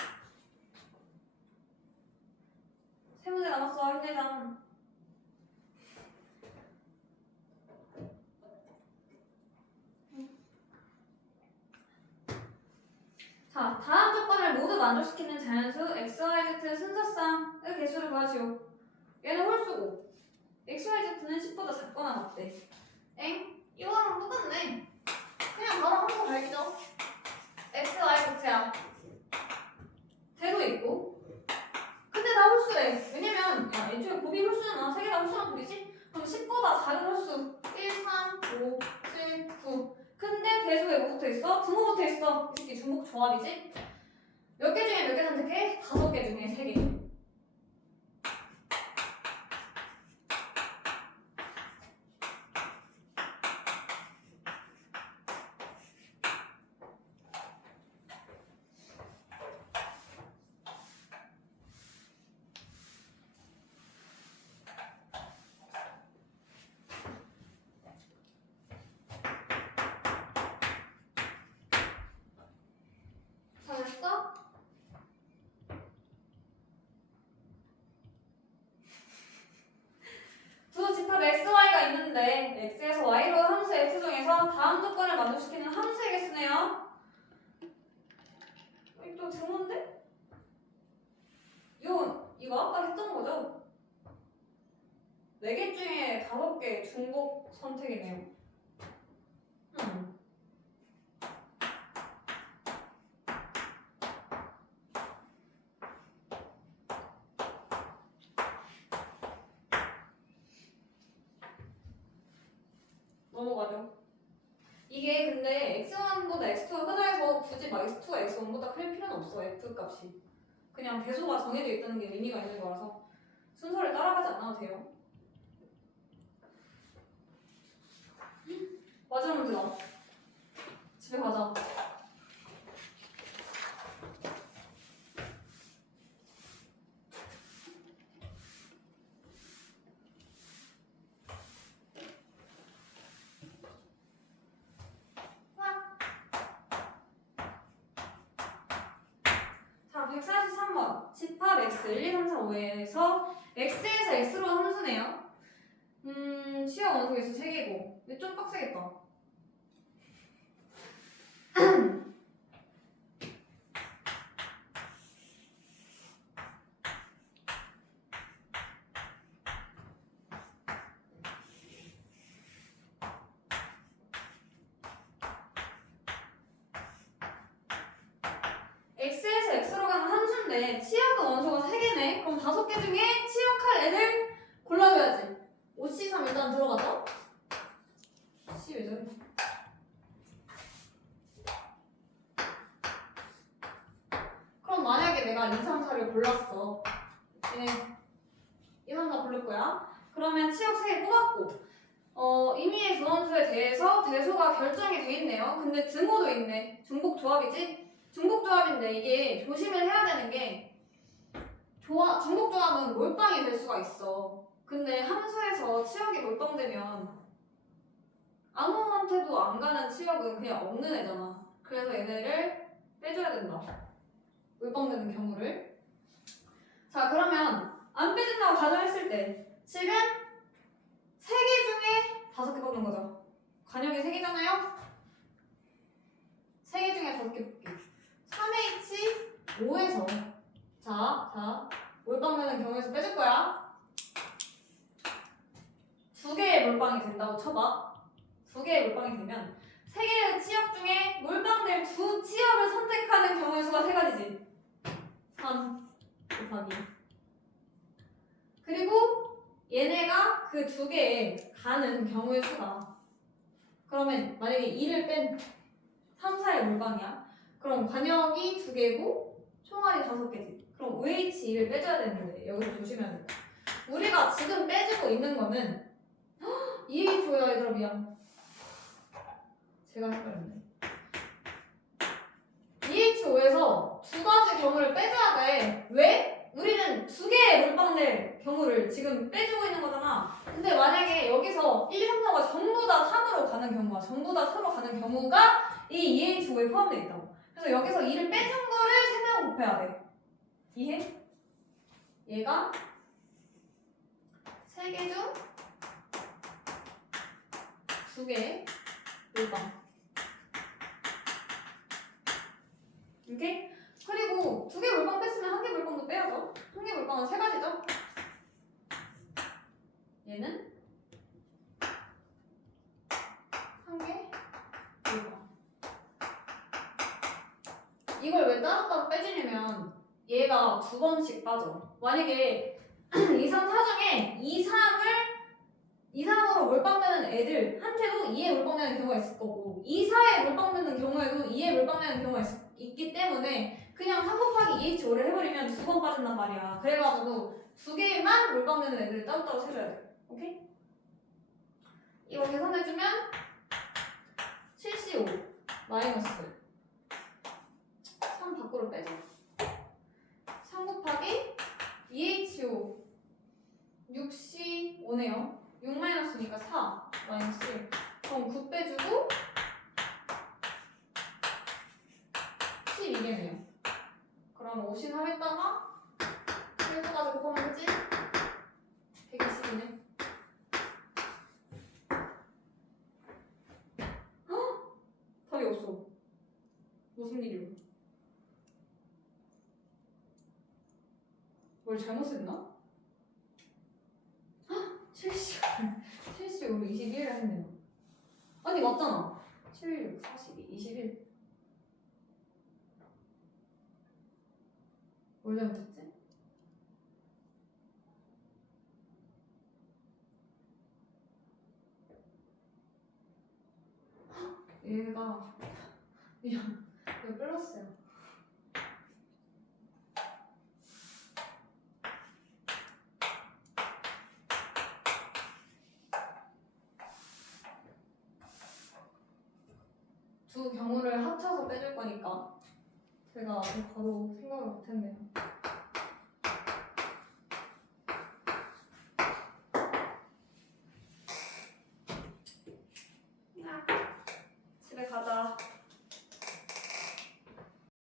자, 다음 조건을 모두 만족시키는 자연수 x, y, z 순서쌍의 개수를 구하시오. 얘는 홀수고 x, y, z는 10보다 작거나 같대. 엥? 이거랑 똑같네. 그냥 바로 함수 발기죠. x, y, z야. 대도 있고. 근데 다 홀수래. 왜냐면 야, 애초에 곱이 홀수잖아. 세 개 다 홀수란 소리지? 그럼 10보다 작은 홀수 1, 3, 5, 7, 9. 근데 대수에 뭐 붙어있어? 등호 붙어있어. 이 새끼 중복 조합이지? 몇 개 중에 몇 개 선택해? 5개 중에 3개. 잘했어? 두 집합 x, y가 있는데 x에서 y로 함수 f 중에서 다음 조건을 만족시키는 함수의 개수네요. 또 등호인데? 이거 아까 했던 거죠? 4개 중에 5개 중복 선택이네요. 넘어가죠. 이게 근데 x1보다 x2가 크다 해서 굳이 막 x2가 x1보다 클 필요는 없어. f 값이. 그냥 배수가 정해져 있다는 게 의미가 있는 거라서 순서를 따라가지 않아도 돼요. 마지막 문제다. 집에 가자. 자, 143번. 집합 x 1, 2, 3, 4, 5에서 x에서 x로 함수네요. 취약 원소 개수 3개고. 근데 좀 빡세겠다. x에서 x로 가는 함수인데 치역은 원소가 3개네. 그럼 5개 중에 치역할 애를 골라줘야지. 5C3 일단 들어가죠. C 왜 저래? 그럼 만약에 내가 2, 3, 4를 골랐어. 얘네 2, 3, 4 고를 거야. 그러면 치역 3개 뽑았고 임의의 조원수에 대해서 대소가 결정이 돼 있네요. 근데 등호도 있네. 중복 조합이지? 중복 조합인데 이게 조심을 해야 되는 게 중복 조합은 몰빵이 될 수가 있어. 근데 함수에서 치역이 몰빵되면 아무한테도 안 가는 치역은 그냥 없는 애잖아. 그래서 얘네를 빼줘야 된다. 몰빵되는 경우를. 자, 그러면 안 빼준다고 가정했을 때 지금 3개 중에 5개 뽑는 거죠. 관역이 3개잖아요? 3개 중에 5개 뽑기. 3H 5에서 자 몰빵되는 경우에서 빼줄 거야. 2개의 몰빵이 된다고 쳐봐. 2개의 몰빵이 되면 3개의 치역 중에 몰빵될 2치역을 선택하는 경우의 수가 3가지지. 3 곱하기. 그리고 얘네가 그 2개에 가는 경우의 수가. 그러면 만약에 2를 뺀 3, 4의 몰빵이야. 그럼 관역이 2개고 총알이 5개지. 그럼 OH2를 빼줘야 되는데 여기서 조심해야 돼. 우리가 지금 빼주고 있는 거는 EHO야 얘들아 미안. 제가 헷갈렸네. EHO에서 2가지 경우를 빼줘야 돼. 왜? 우리는 2개의 몰빵될 경우를 지금 빼주고 있는 거잖아. 근데 만약에 여기서 1, 2, 3, 4가 전부 다 3으로 가는 경우가 전부 다 4로 가는 경우가 이 EHO에 포함되어 있다고. 그래서 여기서 2를 빼준 거를 3명 곱해야 돼. 이해? 얘가 3개 중 2개 몰빵. 오케이? 그리고 두 개 물방 뺐으면 한 개 물방도 빼야죠. 한 개 물방은 세 가지죠. 얘는 한 개 물방. 이걸 왜 따로따로 빼주냐면 얘가 두 번씩 빠져. 만약에 2, 3, 4 중에 2, 3으로 몰빵되는 애들한테도 2에 몰빵되는 경우가 있을 거고 2, 4에 몰빵되는 경우에도 2에 몰빵되는 경우가 있기 때문에 그냥 3 곱하기 2H5를 해버리면 두 번 빠진단 말이야. 그래가지고 두 개만 몰빵되는 애들을 따로따로 세줘야 돼. 오케이? 이거 계산해주면 7C5 마이너스 3 밖으로 빼자. 3 곱하기 2H5 6C5네요. 6 마이너스니까 4 마이너스 1. 그럼 9 빼주고 12개네요. 그럼 53에다가 1까지 곱하면 되지? 120이네. 헉! 답이 없어. 무슨 일이야? 뭘 잘못 썼나? 75로 21을 했네요. 아니 맞잖아. 16, 42, 21. 뭘 잘못했지? 얘가 미안. 이거 플러스야. 두 경우를 합쳐서 빼줄 거니까 제가 바로 생각을 못했네요.